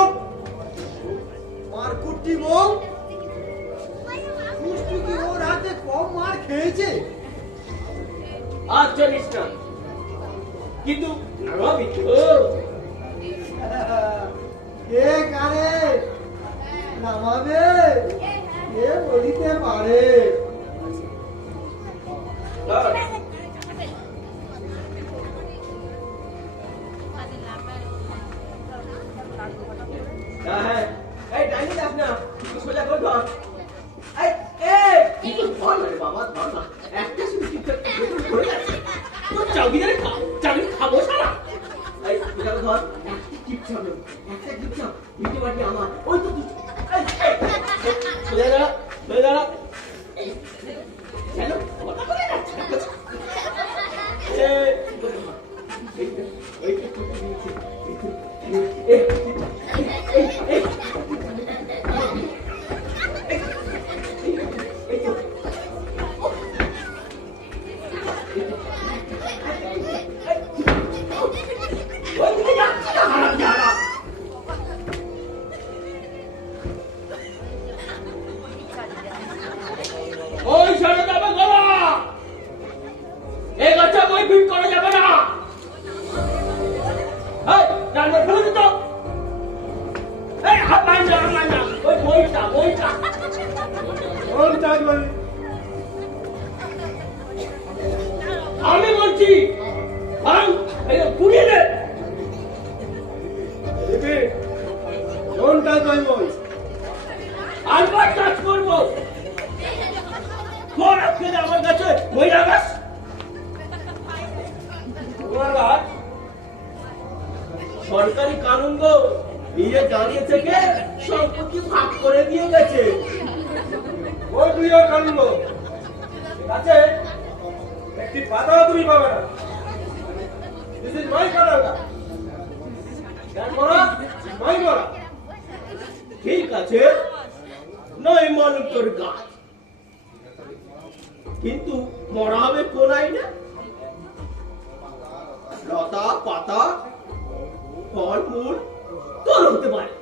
মার কুট্টি বউ দুষ্টু কি ওর হাতে কম মার খেয়েছে? আর জানিস না কিন্তু নামাবি তো কে কারে নামাবে কে বলিতে পারে? হ্যাঁ এই ডাইনি যাস না সোজা কর ধর এই এই ধর না রে বাবা ধর না একটা শুধু ঠিকঠাক ধরে যাচ্ছে তোর চাউমিনের চাউমিন খাবো সারা এই সোজা কর ধর একটা টিপছাপ মিটে বাটি আমার ওই তো তুই এই সোজা দাঁড়া চলো কথা বলে যাচ্ছে ওই সরে যাবে গলা এই গাছে মই ফিট করা যাবে না এই জানলে ফেলে দিত এই হাত মার না ওই বইটা কোন চাই বলি? আমি বলছি ভাঙ এই পুড়িয়ে দে দেবে কোনটা চাই বল? আরবার কাজ করবো তোর আজকে আমার কাছে বই লাগাস তোমার গাছ সরকারি কানুন গো নিজে দাঁড়িয়ে থেকে সম্পত্তি ভাগ করে দিয়ে গেছে ওই তুই আর কানুন আছে একটি পাতাও তুমি পাবে না। দিস ইজ মাই কানাডা গান করা মাই করা। ঠিক আছে নয় মানুষ তোর গাছ কিন্তু মরা হবে কোন আইনে লতা পাতা ফল মূল তোর হতে পারে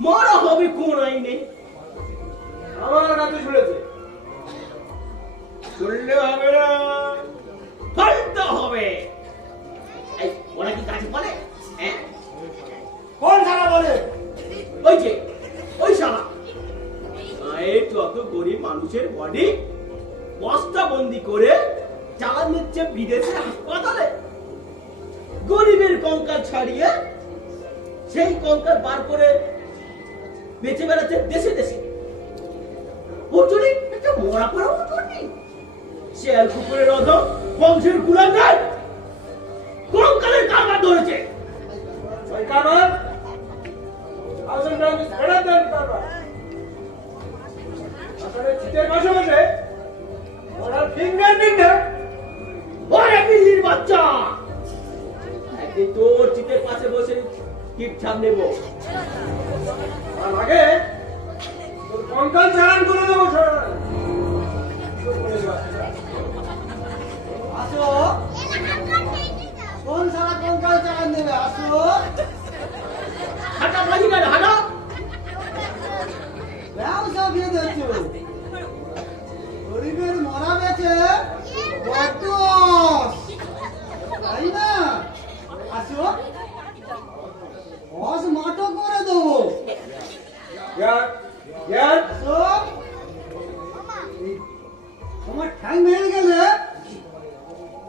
মরা হবে কোন আইনে আমার কাছে শুনেছে শুনলে হবে না ফলতে হবে এই ওরা কি কাছে বলে হ্যাঁ কোন সারা বলে? ওই যে ওই শালা গায়ে যত গরিব মানুষের বডি বস্তা বন্দি করে চালান দিচ্ছে বিদেশে হাসপাতালে গরিবের কঙ্কাল ছাড়িয়ে সেই কঙ্কাল বার করে বেঁচে বেড়াচ্ছে দেশে দেশে ওর জন্য একটা মরা পড়া উঠবি শেয়াল কুকুরের অধ বংশের গুলাম নাই কঙ্কালের কারবার ধরেছে ওই কারণ আসল নাম ছেড়ে দেন কারণ আসলে চিতের পাশে বসে ওনার ফিঙ্গারপ্রিন্টে ওরে বিল্লির বাচ্চা একদিন তোর চিতের পাশে বসে টিপ ছাপ নেবো আর আগে তোর কঙ্কাল চালান করে দেবো আসো কোন সারা কোন কাল চালান দেবে আসো হাঁটা বাজি না হাঁটা ব্যবসা দিয়ে দিচ্ছ গরিবের মরা বেছে বড্ড তাই না আসো বস মাটো করে দেবো আসো তোমার ঠ্যাং ভেঙে গেলে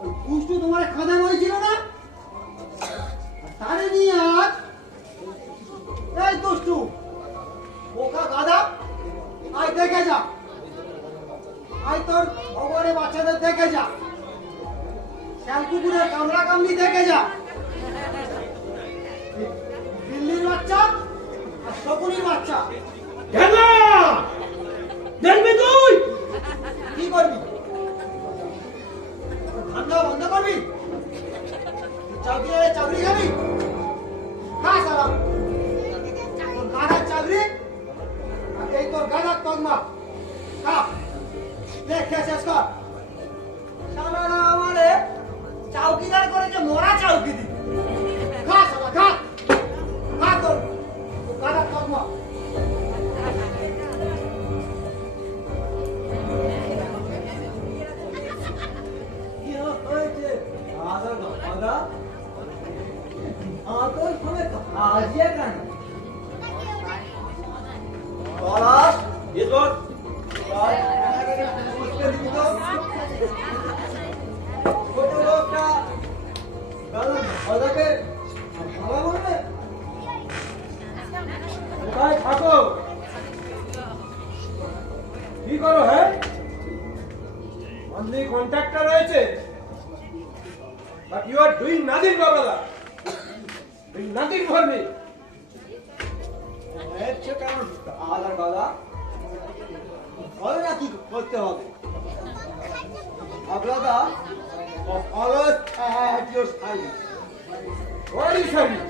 ওই পুষ্টু তোমার খাঁদা হয়েছিল না তারে নিয়ে আজ এই দুষ্টু পোকা গাদা আয় দেখে যা আয় তোর খবরে বাচ্চাদের দেখে যা শ্যালকুকুরের কামড়া কামড়ি দেখে যা দিল্লির বাচ্চা আর শকুনির বাচ্চা ঢেঙ্গা দেখবি তুই কি করবি ঠান্ডা বন্ধ করবি চাকরি খাবি খা সালাম তোর গাধার চাকরি আর এই তোর গাধার তকমা খা দেখে শেষ কর সালারা আমারে চাউকিদার করেছে মরা চাউকিদি খা সালা খা খা তোর গাধার তকমা কি হয়েছে আদা আদা আদর ফলে আজিয়া কেন পলাশ এসব ছোট লোকটা দাদাকে ভালো বলবে কোথায় থাকো কি করো হ্যাঁ অনলি কন্ট্রাক্টর রয়েছে but you are doing nothing বাবা ডুইং নাথিং ফর মি হচ্ছে কেন আদার দাদা বলো না কি করতে হবে আপনারা always at your side worry service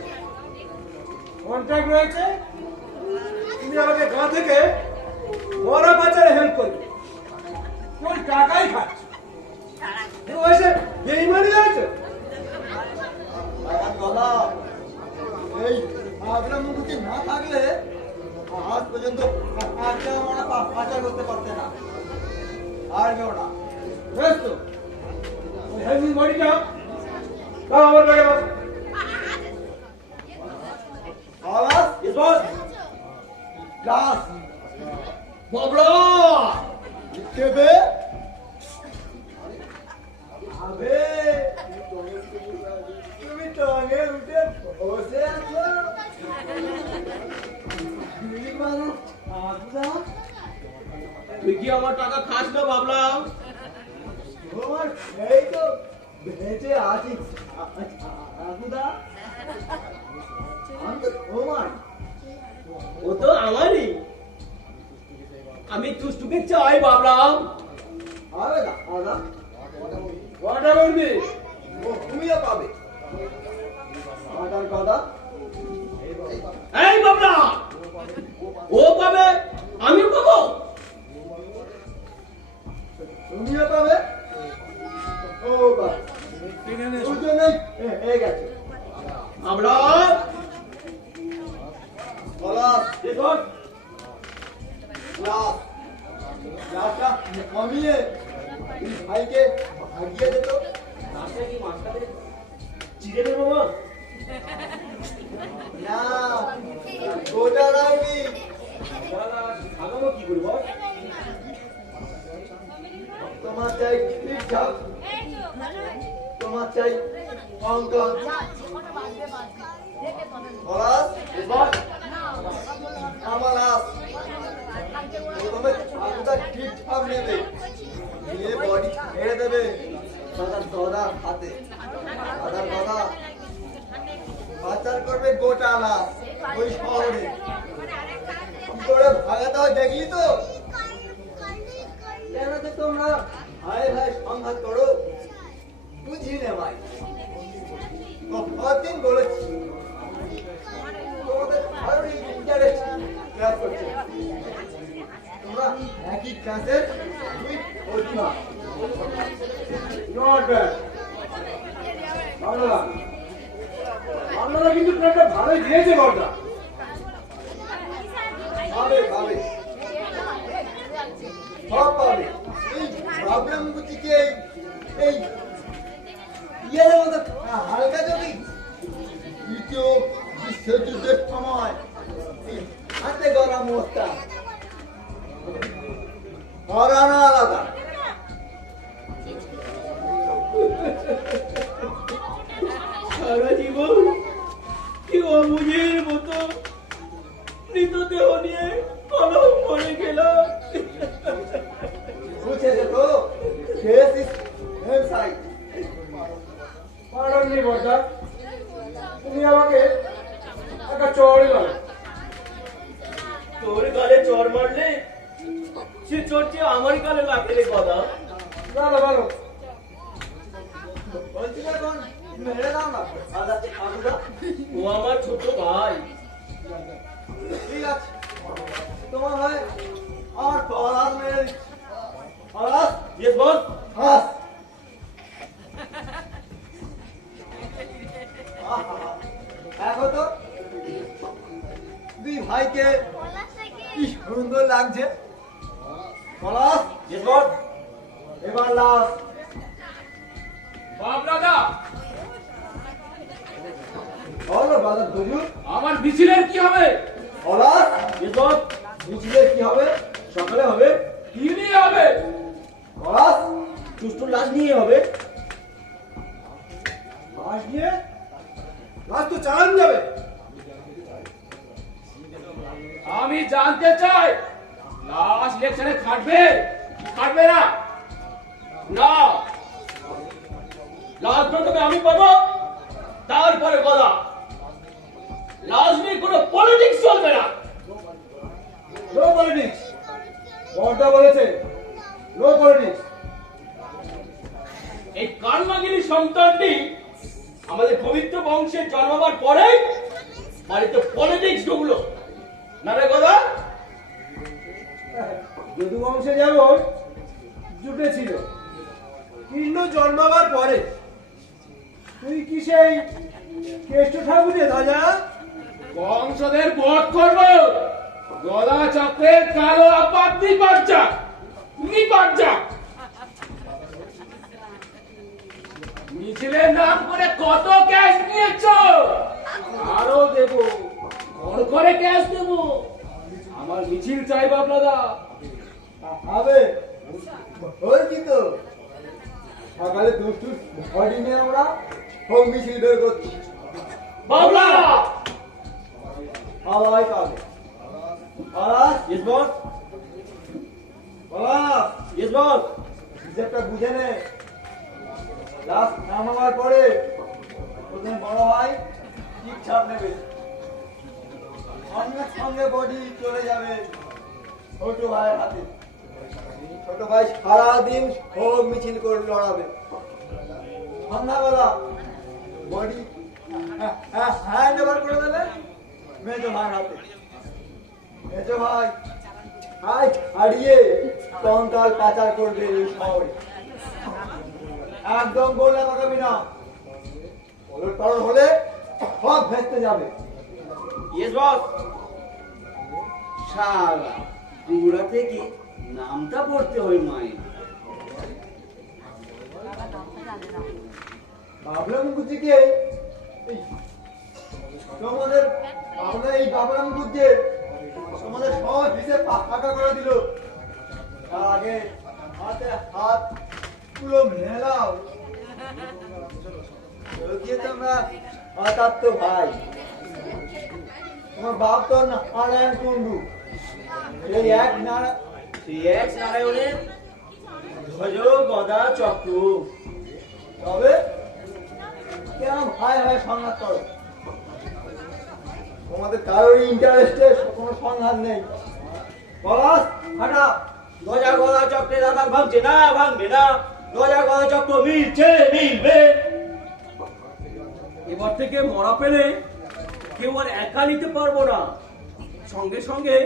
contract রয়েছে তুমি আমাকে গাঁ থেকে মরা বাচ্চারা হেল্প করবে কেবল টাকাই খাচ্ছ তুমি ওইসে বেইমানি হয়েছে দাদা এই আপনার মুখে না থাকলে আজ পর্যন্ত একটা আমরা পাচার করতে পারতে না আর কেউ না বেশ তো হেভি বডিটা দাও আমার ব্যাগে দাও আওয়াজ এসব গ্লাস বাবলা কেবে আবে তুমি টঙে উঠে বসে আছো তুমি মানে আদা তুই কি আমার টাকা খাস না বাবলা তোমার এই তো বেঁচে আছি আদা আমি তো তোমার ও তো আমারই আমি তুষ্টুকে চাই বাবলা হবে না আদা হোয়াট অ্যাবাউট মি ও তুমিও পাবে আদার কথা এই বাবলা ও পাবে আমি পাবো তুমিও পাবে ও পাবে দুজনেই হয়ে গেছে বাবলা বলা এসব গ্লাস গ্লাসটা কমিয়ে ভাইকে ভাগিয়ে দিত রাস্তা কি মাঝখানে চিড়ে দেবো মা না গোটা রাখবি আগামো কি করবো তোমার চাই ঠিকঠাক তোমার চাই অঙ্কন পলাশ এসব আমার আস প্রথমে আলুটা ঠিকঠাক নেবে নিয়ে বডি ছেড়ে দেবে দাদার দদার হাতে দাদার দাদা পাচার করবে গোটা লাশ ওই শহরে কি করে ভাগাতে হয় দেখলি তো কেন যে তোমরা ভাই ভাই সংঘাত করো বুঝি নে ভাই কতদিন বলেছি তোমাদের আরো ইন্টারেস্ট ক্লাস করছে তোমরা একই ক্লাসের দুই অতিথি আপনারা কিন্তু প্ল্যানটা ভালোই দিয়েছে বড়দা। পাবে পাবে সব পাবে। এই প্রবলেম বুঝিকে এই ইয়ের মতো হালকা যদি দ্বিতীয় বিশ্বযুদ্ধের সময় এই হাতে গড়া মোস্তা করানো আলাদা। সারা জীবন কি অবুঝের মতো মৃতদেহ নিয়ে কলম করে গেলাম। বুঝেছে তো কেস ইজ হেমসাইড। পারেননি বড়দা, তুমি আমাকে একটা চড়ই মারো। তোর গালে চড় মারলে সে চড়ছে আমার গালে লাগলে রে গদা। ভালো ভালো, বলছি এখন মেরে দাও না আদা আদা। ও আমার ছোট ভাই। ঠিক আছে তোমার হয় আমার পড়ার মেরে পড়াস ইয়েস বস। হাস। এখন তো দুই ভাইকে কি সুন্দর লাগছে। পলাশ ইয়েস বস। এবার লাস বাবরাদা, বলো বাজার ধরুন। আমার মিছিলের কি হবে? পলাশ ইয়েস বস। মিছিলে কি হবে? সকালে হবে। কি নিয়ে হবে? পলাশ সুষ্ঠুর লাশ নিয়ে হবে। লাশ নিয়ে লাশ তো চালান যাবে। আমি জানতে চাই লাশ ইলেকশনে খাটবে খাটবে না? না, লাশ প্রথমে আমি পাবো, তারপরে গদা। লাশ নিয়ে কোনো পলিটিক্স চলবে না। No politics. বড়টা বলেছে নো পলিটিক্স। এই কালমাগিরি সন্তানটি আমাদের পবিত্র বংশে জন্মাবার পরেই বাড়িতে পলিটিক্স ঢুকলো না রে গদা। যদু বংশে যেমন জুটেছিল, কিন্তু জন্মাবার পরে তুই কি সেই কেষ্ট ঠাকুরে রাজা? বংশধর বধ করবো। গদা চক্রের কালো আপাত নিপাজ্জা নিপাজ্জা। মিছিলের নাম করে কত ক্যাশ নিয়েছ? আরো দেবো, ঘর করে ক্যাশ দেবো। আমার মিছিল চাই বাবলাদা। হবে বলছি তো, সকালে দুষ্টু বডি নিয়ে আমরা হোম মিছিল বের করছি। বাবলা। সবাই পাবে। পলাশ ইয়েস বস। পলাশ ইয়েস বস। হিসেবটা বুঝে নে। লাস্ট নামাবার পরে প্রথমে বড় ভাই ঠিক ছাপ নেবে, সঙ্গে সঙ্গে বডি চলে যাবে ছোট ভাইয়ের হাতে। ছোট ভাই সারাদিন হোম মিছিল করে লড়াবে। সন্ধ্যাবেলা বডি হ্যান্ড ওভার করে দেবে মেজো ভাইয়ের হাতে। মেজো ভাই হাই হারিয়ে কঙ্কাল পাচার করবে এই শহরে। একদম বললে পাকাবি না, ওলট পালট হলে সব ভেস্তে যাবে। Yes boss. শালা গুড়া থেকে নামটা পড়তে হয় মায়ের। বাবলাম বুঝিকে তোমাদের আমরা এই বাবলাম বুঝে তোমাদের সব হিসেব ফাঁকা করে দিল। তার আগে হাতে হাত পুরো মেলাও দিয়ে তোমরা আতাত্ত ভাই। তোমার বাপ তো নারায়ণ কুণ্ডু, এই এক নারায়ণের ধ্বজ গদা চক্র। তবে কেন ভাই ভাই সংঘাত করো? তোমাদের কারোর ইন্টারেস্টে কোনো সংঘাত নেই। পলাশ হাঁটা। ধ্বজা গদা চক্রের আঘাত ভাঙছে না, ভাঙবে না। ধ্বজা গদা চক্র মিলছে, মিলবে। এবার থেকে মরা পেলে কেউ আর একা নিতে পারবো না, সঙ্গে সঙ্গে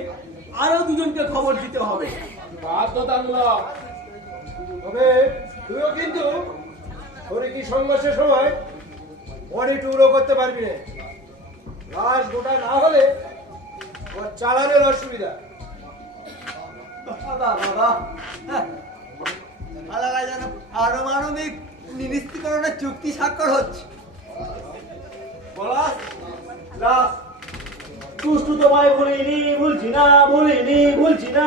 আরো দুজনকে খবর দিতে হবে। বাধ্যতামূলক। তবে তুইও কিন্তু শরীর সংঘর্ষের সময় বডি টুকরো করতে পারবি না। লাশ গোটা না হলে ওর চালানের অসুবিধা। দাদা দাদা আলাদা যেন পারমাণবিক নিরস্ত্রীকরণের চুক্তি স্বাক্ষর হচ্ছে। পলাশ লাশ দুষ্টু তোমায় বলিনি বলছি না বলছি না।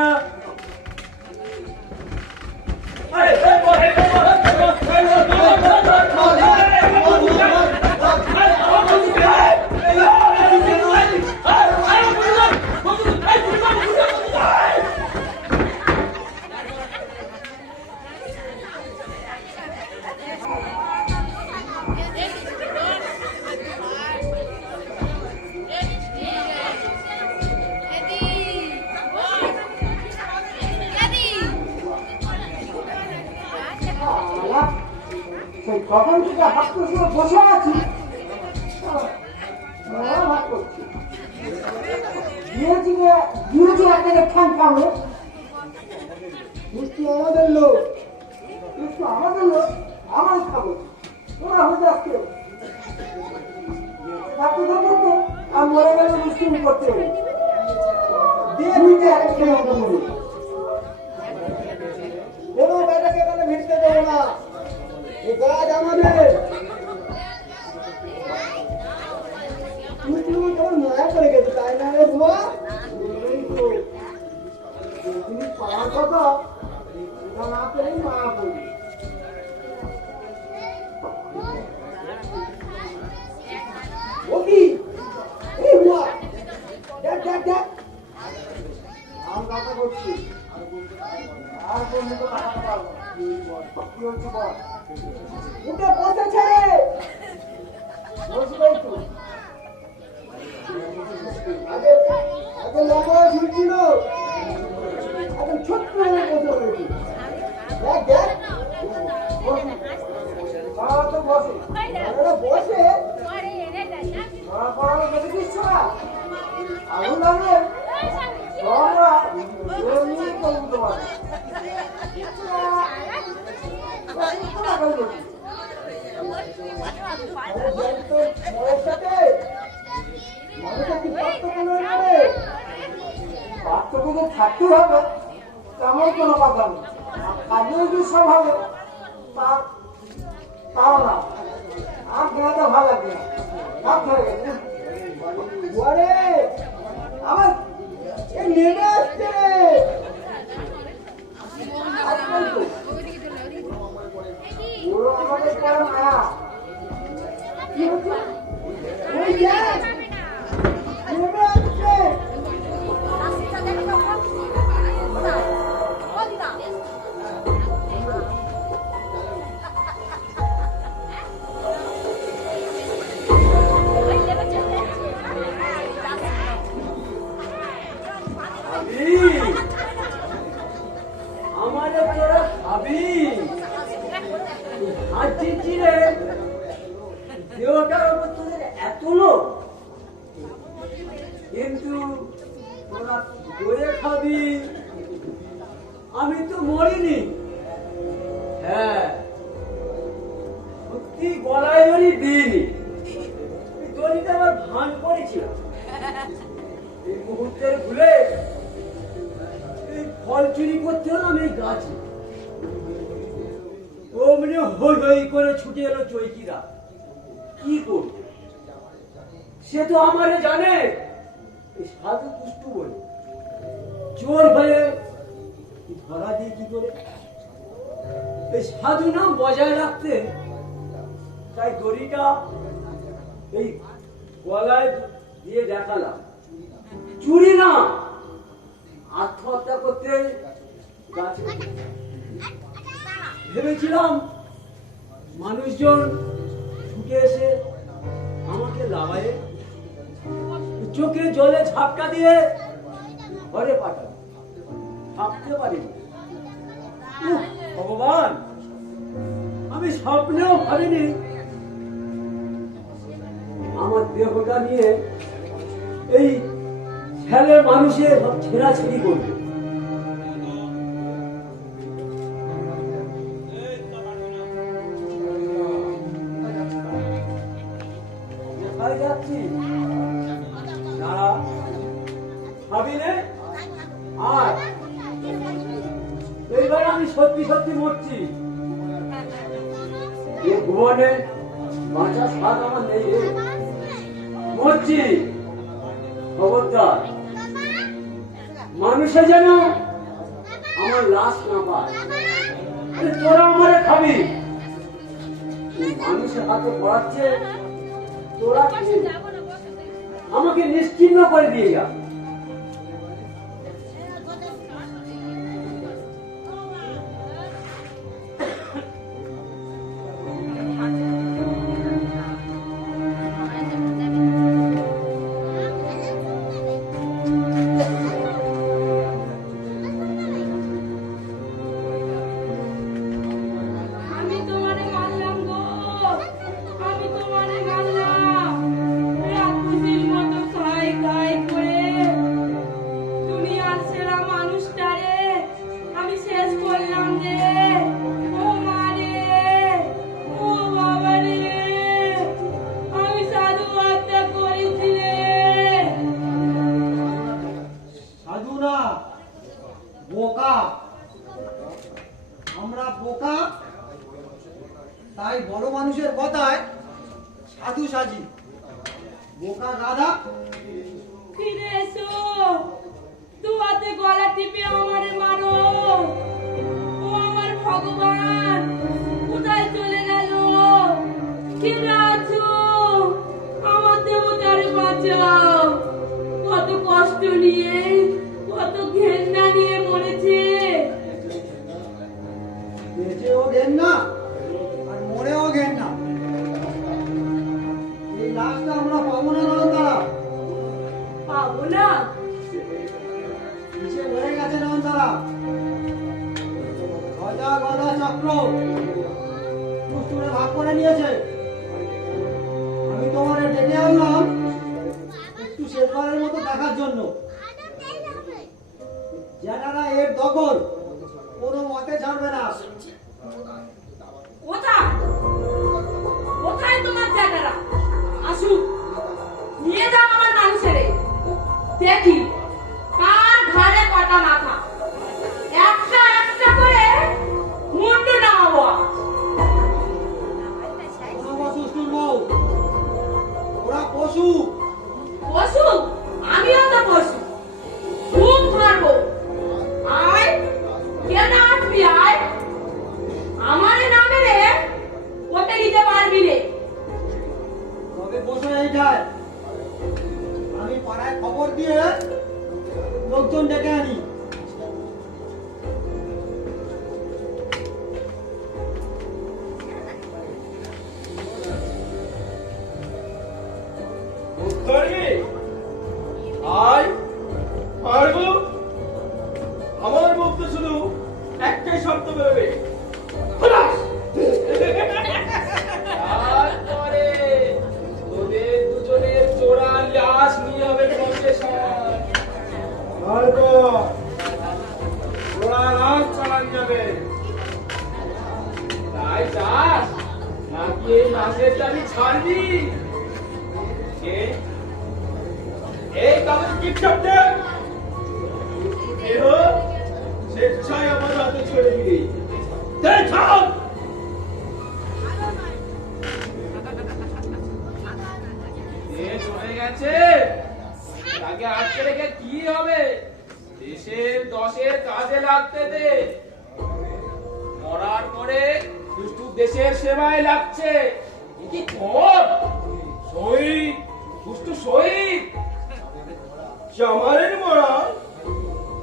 কখন থেকে হাত করে বসে আছি ভাত করছি দিয়েছি একটা খান খাবো মিষ্টি আমাদের লোক, একটু আমাদের লোক আমার খাবো তোরা হয়ে যাচ্ছে থাকতে থাকতে আর মরে গেলে মুসলিম করতে হবে দিয়ে দিতে একটা বলি কোনো বেটাকে এখানে ভিড়তে দেবো না। এই কাজ আমাদের। তুমি কেমন মায়া করে গেছো তাই না রে বুয়া? তুমি পাওয়ার কথা এটা না পেলে মায়া করি ও কি? এই বুয়া, দেখ দেখ দেখ। আমি কথা করছি আর বললে তো টাকা পাবো কি হচ্ছে বল উঠে বসেছে। বসবেই তো আগে আগে লম্বা ঝুলছিল, এখন ছোট্ট হয়ে বসে রয়েছে। দেখ দেখ, তারা তো বসে ওরা বসে ধরা পড়ানো দেখে দিচ্ছ না আগুন লাগলে আমরা এমনি করবো তোমার বাচ্চাকে থাকতে হবে তেমন কোনো কথা নেই কাজে যদি সব হবে তাও না আর খেলাটা ভালো লাগবে না সব ধরে গেছে ওরে আমার এই নেমে আসছে। আজকাল তো ওরা আমাদের পরে মায়া কি হচ্ছে? ওই দেখ, নেমে আসছে। আমাদের তোরা খাবি আর চিচিরে দেহটার উপর তোদের এত লোক কিন্তু তোরা করে খাবি আমি তো মরিনি হ্যাঁ সত্যি গলায় দড়ি দিইনি এই দড়িটা আমার ভান করেছিল এই মুহূর্তের ভুলে এই ফল চুরি করতে হলাম এই গাছে অমনি হই হই করে ছুটে এলো চৈকিরা কি করব সে তো আমারে জানে এই সাধু কুষ্টু বলে চোর হয়ে ধরা দিয়ে কি করে এই সাধু নাম বজায় রাখতে তাই দড়িটা এই গলায় দিয়ে দেখালাম চুরি না আত্মহত্যা করতে গাছে ভেবেছিলাম মানুষজন ঢুকে এসে আমাকে লাগায়ে চোখে জলে ঝাপটা দিয়ে ঘরে পাঠাবে ভাবতে পারিনি উহ, ভগবান আমি স্বপ্নেও ভাবিনি আমার দেহটা নিয়ে এই ছেলে মানুষের ছেঁড়াছেড়ি করবে কোথায় যাচ্ছি দাঁড়া, খাবি নে? আর এইবার আমি সত্যি সত্যি মরছি। এ ভুবনে বাঁচা স্বাদ আমার নেই রে। মরছি, খবরদার মানুষে যেন আমার লাশ না পায়। আরে তোরা আমারে খাবি, মানুষের হাতে পড়াচ্ছে, তোরা কে? আমাকে নিশ্চিহ্ন করে দিয়ে যা। আমি তোমারে মারলাম গো, আমি তোমারে মারলাম। রাক্ষসীর মতো খাই খাই করে দুনিয়ার সেরা মানুষটারে আমি শেষ করলাম রে। ও মা রে, ও বাবা রে, আমি সাধু হত্যা করেছি রে। সাধু না, বোকা। আমরা বোকা, তাই বড় মানুষের কথায় সাধু সাজি। বোকা গাধা। ফিরে এসো, দুয়াতে গলা টিপে আমারে মারো। ও আমার ভগবান, কোথায় চলে গেল? ফিরে আছো, আমার দেবতারে বাঁচাও। কত কষ্ট নিয়ে, কত ঘেন্না নিয়ে মরেছে। বেঁচেও ঘেন না আর মরেও ঘেন না। এই লাশটা আমরা পাবো না নয়নতারা। পাবো না? নিচে রয়ে গেছে নয়নতারা। গদা গদা চক্র দুষ্টুরে ভাগ করে নিয়েছে। আমি তোমারে ডেকে আনলাম একটু শেষবারের মতো দেখার জন্য। যারা এর দখল কোনো মতে ছাড়বে না। কোথায়? কোথায় তোমার জায়গারা? আসুক, নিয়ে যাও আমার মানুষেরে। দেখি কার ঘাড়ে কটা মাথা। একটা একটা করে মুন্ডু নামাবো। কোনো বসুর বউ, ওরা পশু। পশু? আমিও তো পশু। খুব ধরবো। আয়, কেন আসবি? আয়, আমার নামে রে ওটা নিতে পারবি রে। তবে বসে এইটায় আমি পাড়ায় খবর দিয়ে লোকজন ডেকে আনি। উত্তরি, আয়, পারবো? আমার মুখ তো শুধু একটাই শব্দ বেরোবে, খোলাস। তারপরে তোদের দুজনের জোড়া লাশ নিয়ে হবে প্রসেশন। তারপর জোড়া লাশ চালান যাবে। তাই চাস নাকি এই লাশের দাবি ছাড়বি? এই কাগজে কি শব্দে এহ স্বেচ্ছায় আমার হাতে ছেড়ে দিবি। ছাড়। এ চলে গেছে, তাকে আটকে রেখে কি হবে? দেশের দশের কাজে লাগতে দে। মরার পরে দুষ্টু দেশের সেবায় লাগছে। এ কি তোর শহীদ, দুষ্টু শহীদ। জামালের মরা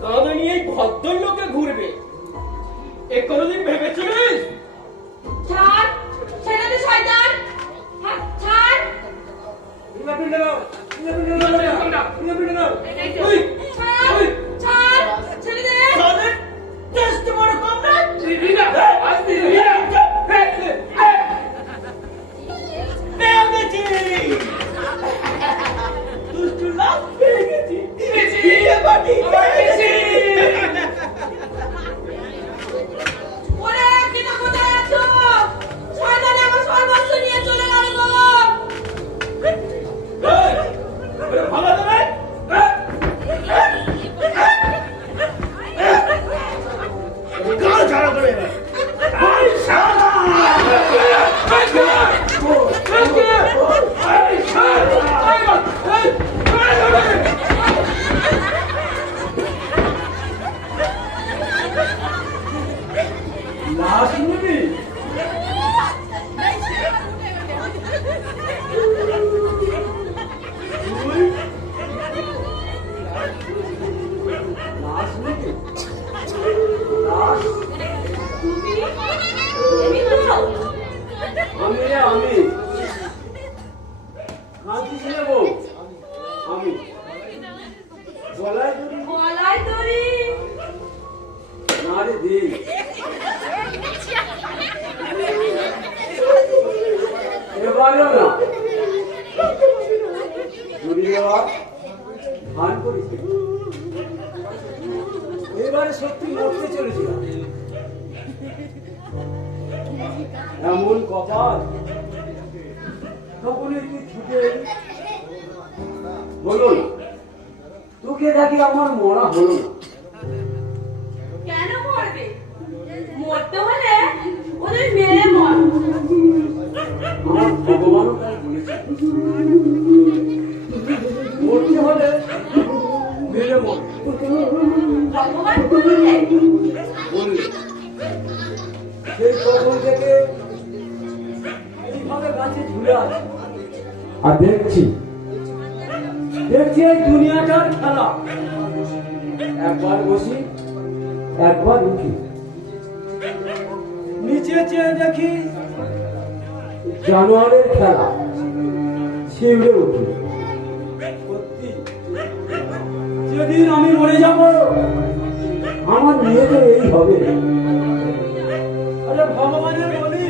কাঁধে নিয়ে ভদ্রলোকে ঘুরবে, এ কোনোদিন ভেবেছিলিস? ছাড়, ছেড়ে দে শয়তান। হ্যাঁ, ছাড়। ওই, ছাড়, ওই, ছাড়, ছেড়ে দে। তাদের টেস্ট বড় কম না? পেয়েছি, দুষ্টু লাভ পেয়ে গেছি। বিয়ে বাড়ি পেয়েছি। ওরে, কিনা কোথায় আছো? শয়তানে আমার সর্বস্ব নিয়ে চলে গেল গো। ভালো দেবে আমি গলায় দড়ি গলায় দড়ি না রে দিই এবারেও না দড়ি দেওয়া ভান করিস এবারে সত্যি মরতে চলেছিলাম এমন কপাল তখনই তুই ছুটে হলো না তোকে দেখি আমার মরা হলো না কেন মরবে মরতে হলে ওদের মেরে মর আমার ভগবানও তাই বলেছে মরতে হলে মেরে মর ভগবান বললে বললে সেই তখন থেকে এইভাবে গাছে ঝুলে আছে আর দেখছি এই দুনিয়াটার খেলা একবার বসি একবার উঠি নিচে চেয়ে দেখি জানোয়ারের খেলা শিউরে উঠি সত্যি যেদিন আমি মরে যাব আমার নিয়ে তো এই হবে আরে ভগবানের বলি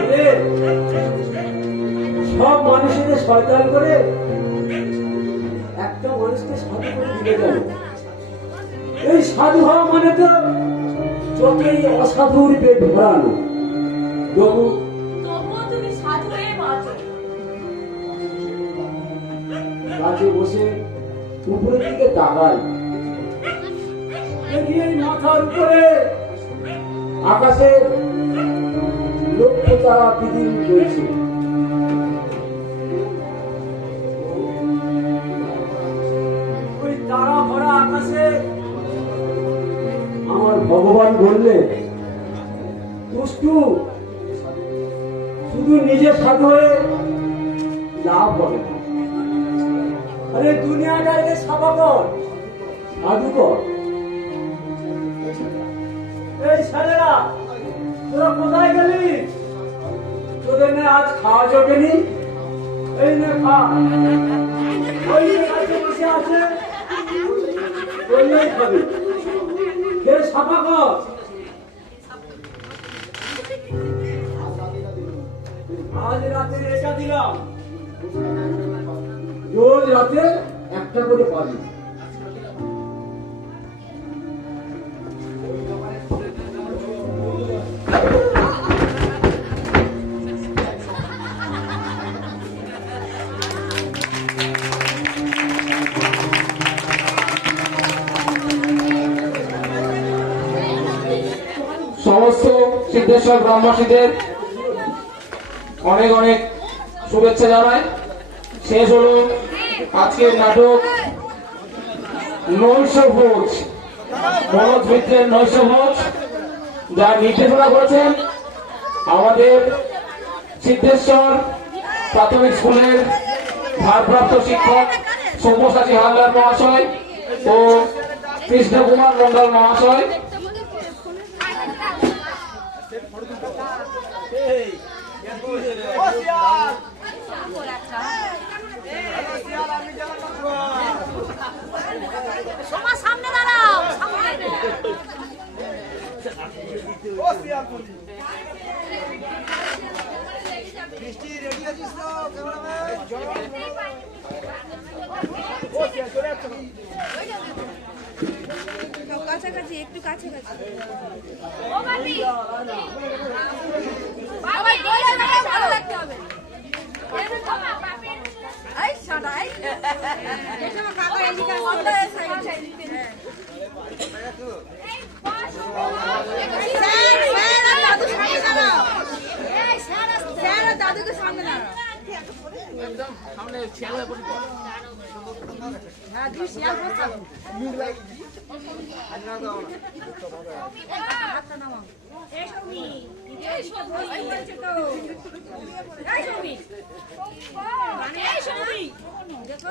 আরে সব মানুষের শয়তান করে একটা মানুষকে সাধু করে দিতে যাবে এই সাধু হওয়া মানে তো যতই অসাধুর পেট ভরানো তবুও তুমি সাধু হয়ে বাঁচো গাছে বসে উপরের দিকে তাকাই দেখি এই মাথার উপরে আকাশে লক্ষ তারা পৃথিবী চলছে ওই তারা ভরা আকাশে আমার ভগবান বললে দুষ্টু শুধু নিজে সাধু হয়ে লাভ হবে না। আরে দুনিয়াটাকে সাফা কর সাধু কর এই ছেলেরা তোরা কোথায় গেলি তোদের না আজ খাওয়া জোটেনি এই নে খা ওই যে কাছে বসে আছে ওই খাবি খেয়ে সাফা কর আজ রাতে এটা দিলাম রোজ রাতে একটা করে পাবি সমস্ত সিদ্ধেশ্বর গ্রামবাসীদের অনেক অনেক শুভেচ্ছা জানাই। শেষ হলো আজকের নাটক নৈশভোজ, মনোজ মিত্রের নৈশভোজ, যার নির্দেশনা করেছেন আমাদের সিদ্ধেশ্বর প্রাথমিক স্কুলের ভারপ্রাপ্ত শিক্ষক সব্যসাচী হালদার মহাশয় ও কৃষ্ণকুমার মন্ডল মহাশয়। সামনে দাঁড়াও সামনে কাছাকাছি একটু কাছাকাছি ও বাপি বাবা দইটা ভালো লাগতে হবে এই সাদাই এটা মা কাকা এদিকে বন্ধ হয়ে সাইড স্যার দাদুকে সামনে দাঁড়াও একদম সামনে ছেলে হয়ে বসে পড়। হ্যাঁ দুই শেয়ার বসো হাতটা নামাও এই সৌমি এই সৌমি এই বলছে তো এই সৌমি এই সৌমি দেখো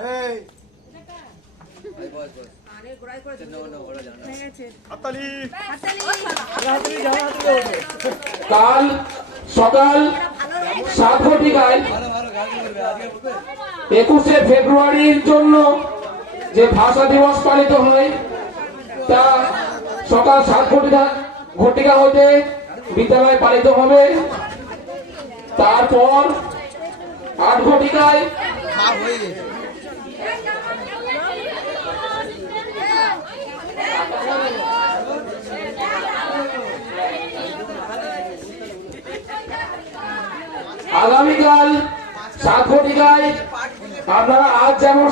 আরে গোড়ায় করে হয়ে গেছে হাততালি হাততালি কাল সকাল 7 ঘটিকায় 21শে ফেব্রুয়ারির জন্য যে ভাষা দিবস পালিত হয় তা সকাল 7 ঘটিকা হইতে বিদ্যালয়ে পালিত হবে। তারপর 8 ঘটিকায় আগামীকাল 7 ঘটিকায় আপনারা আজ যেমন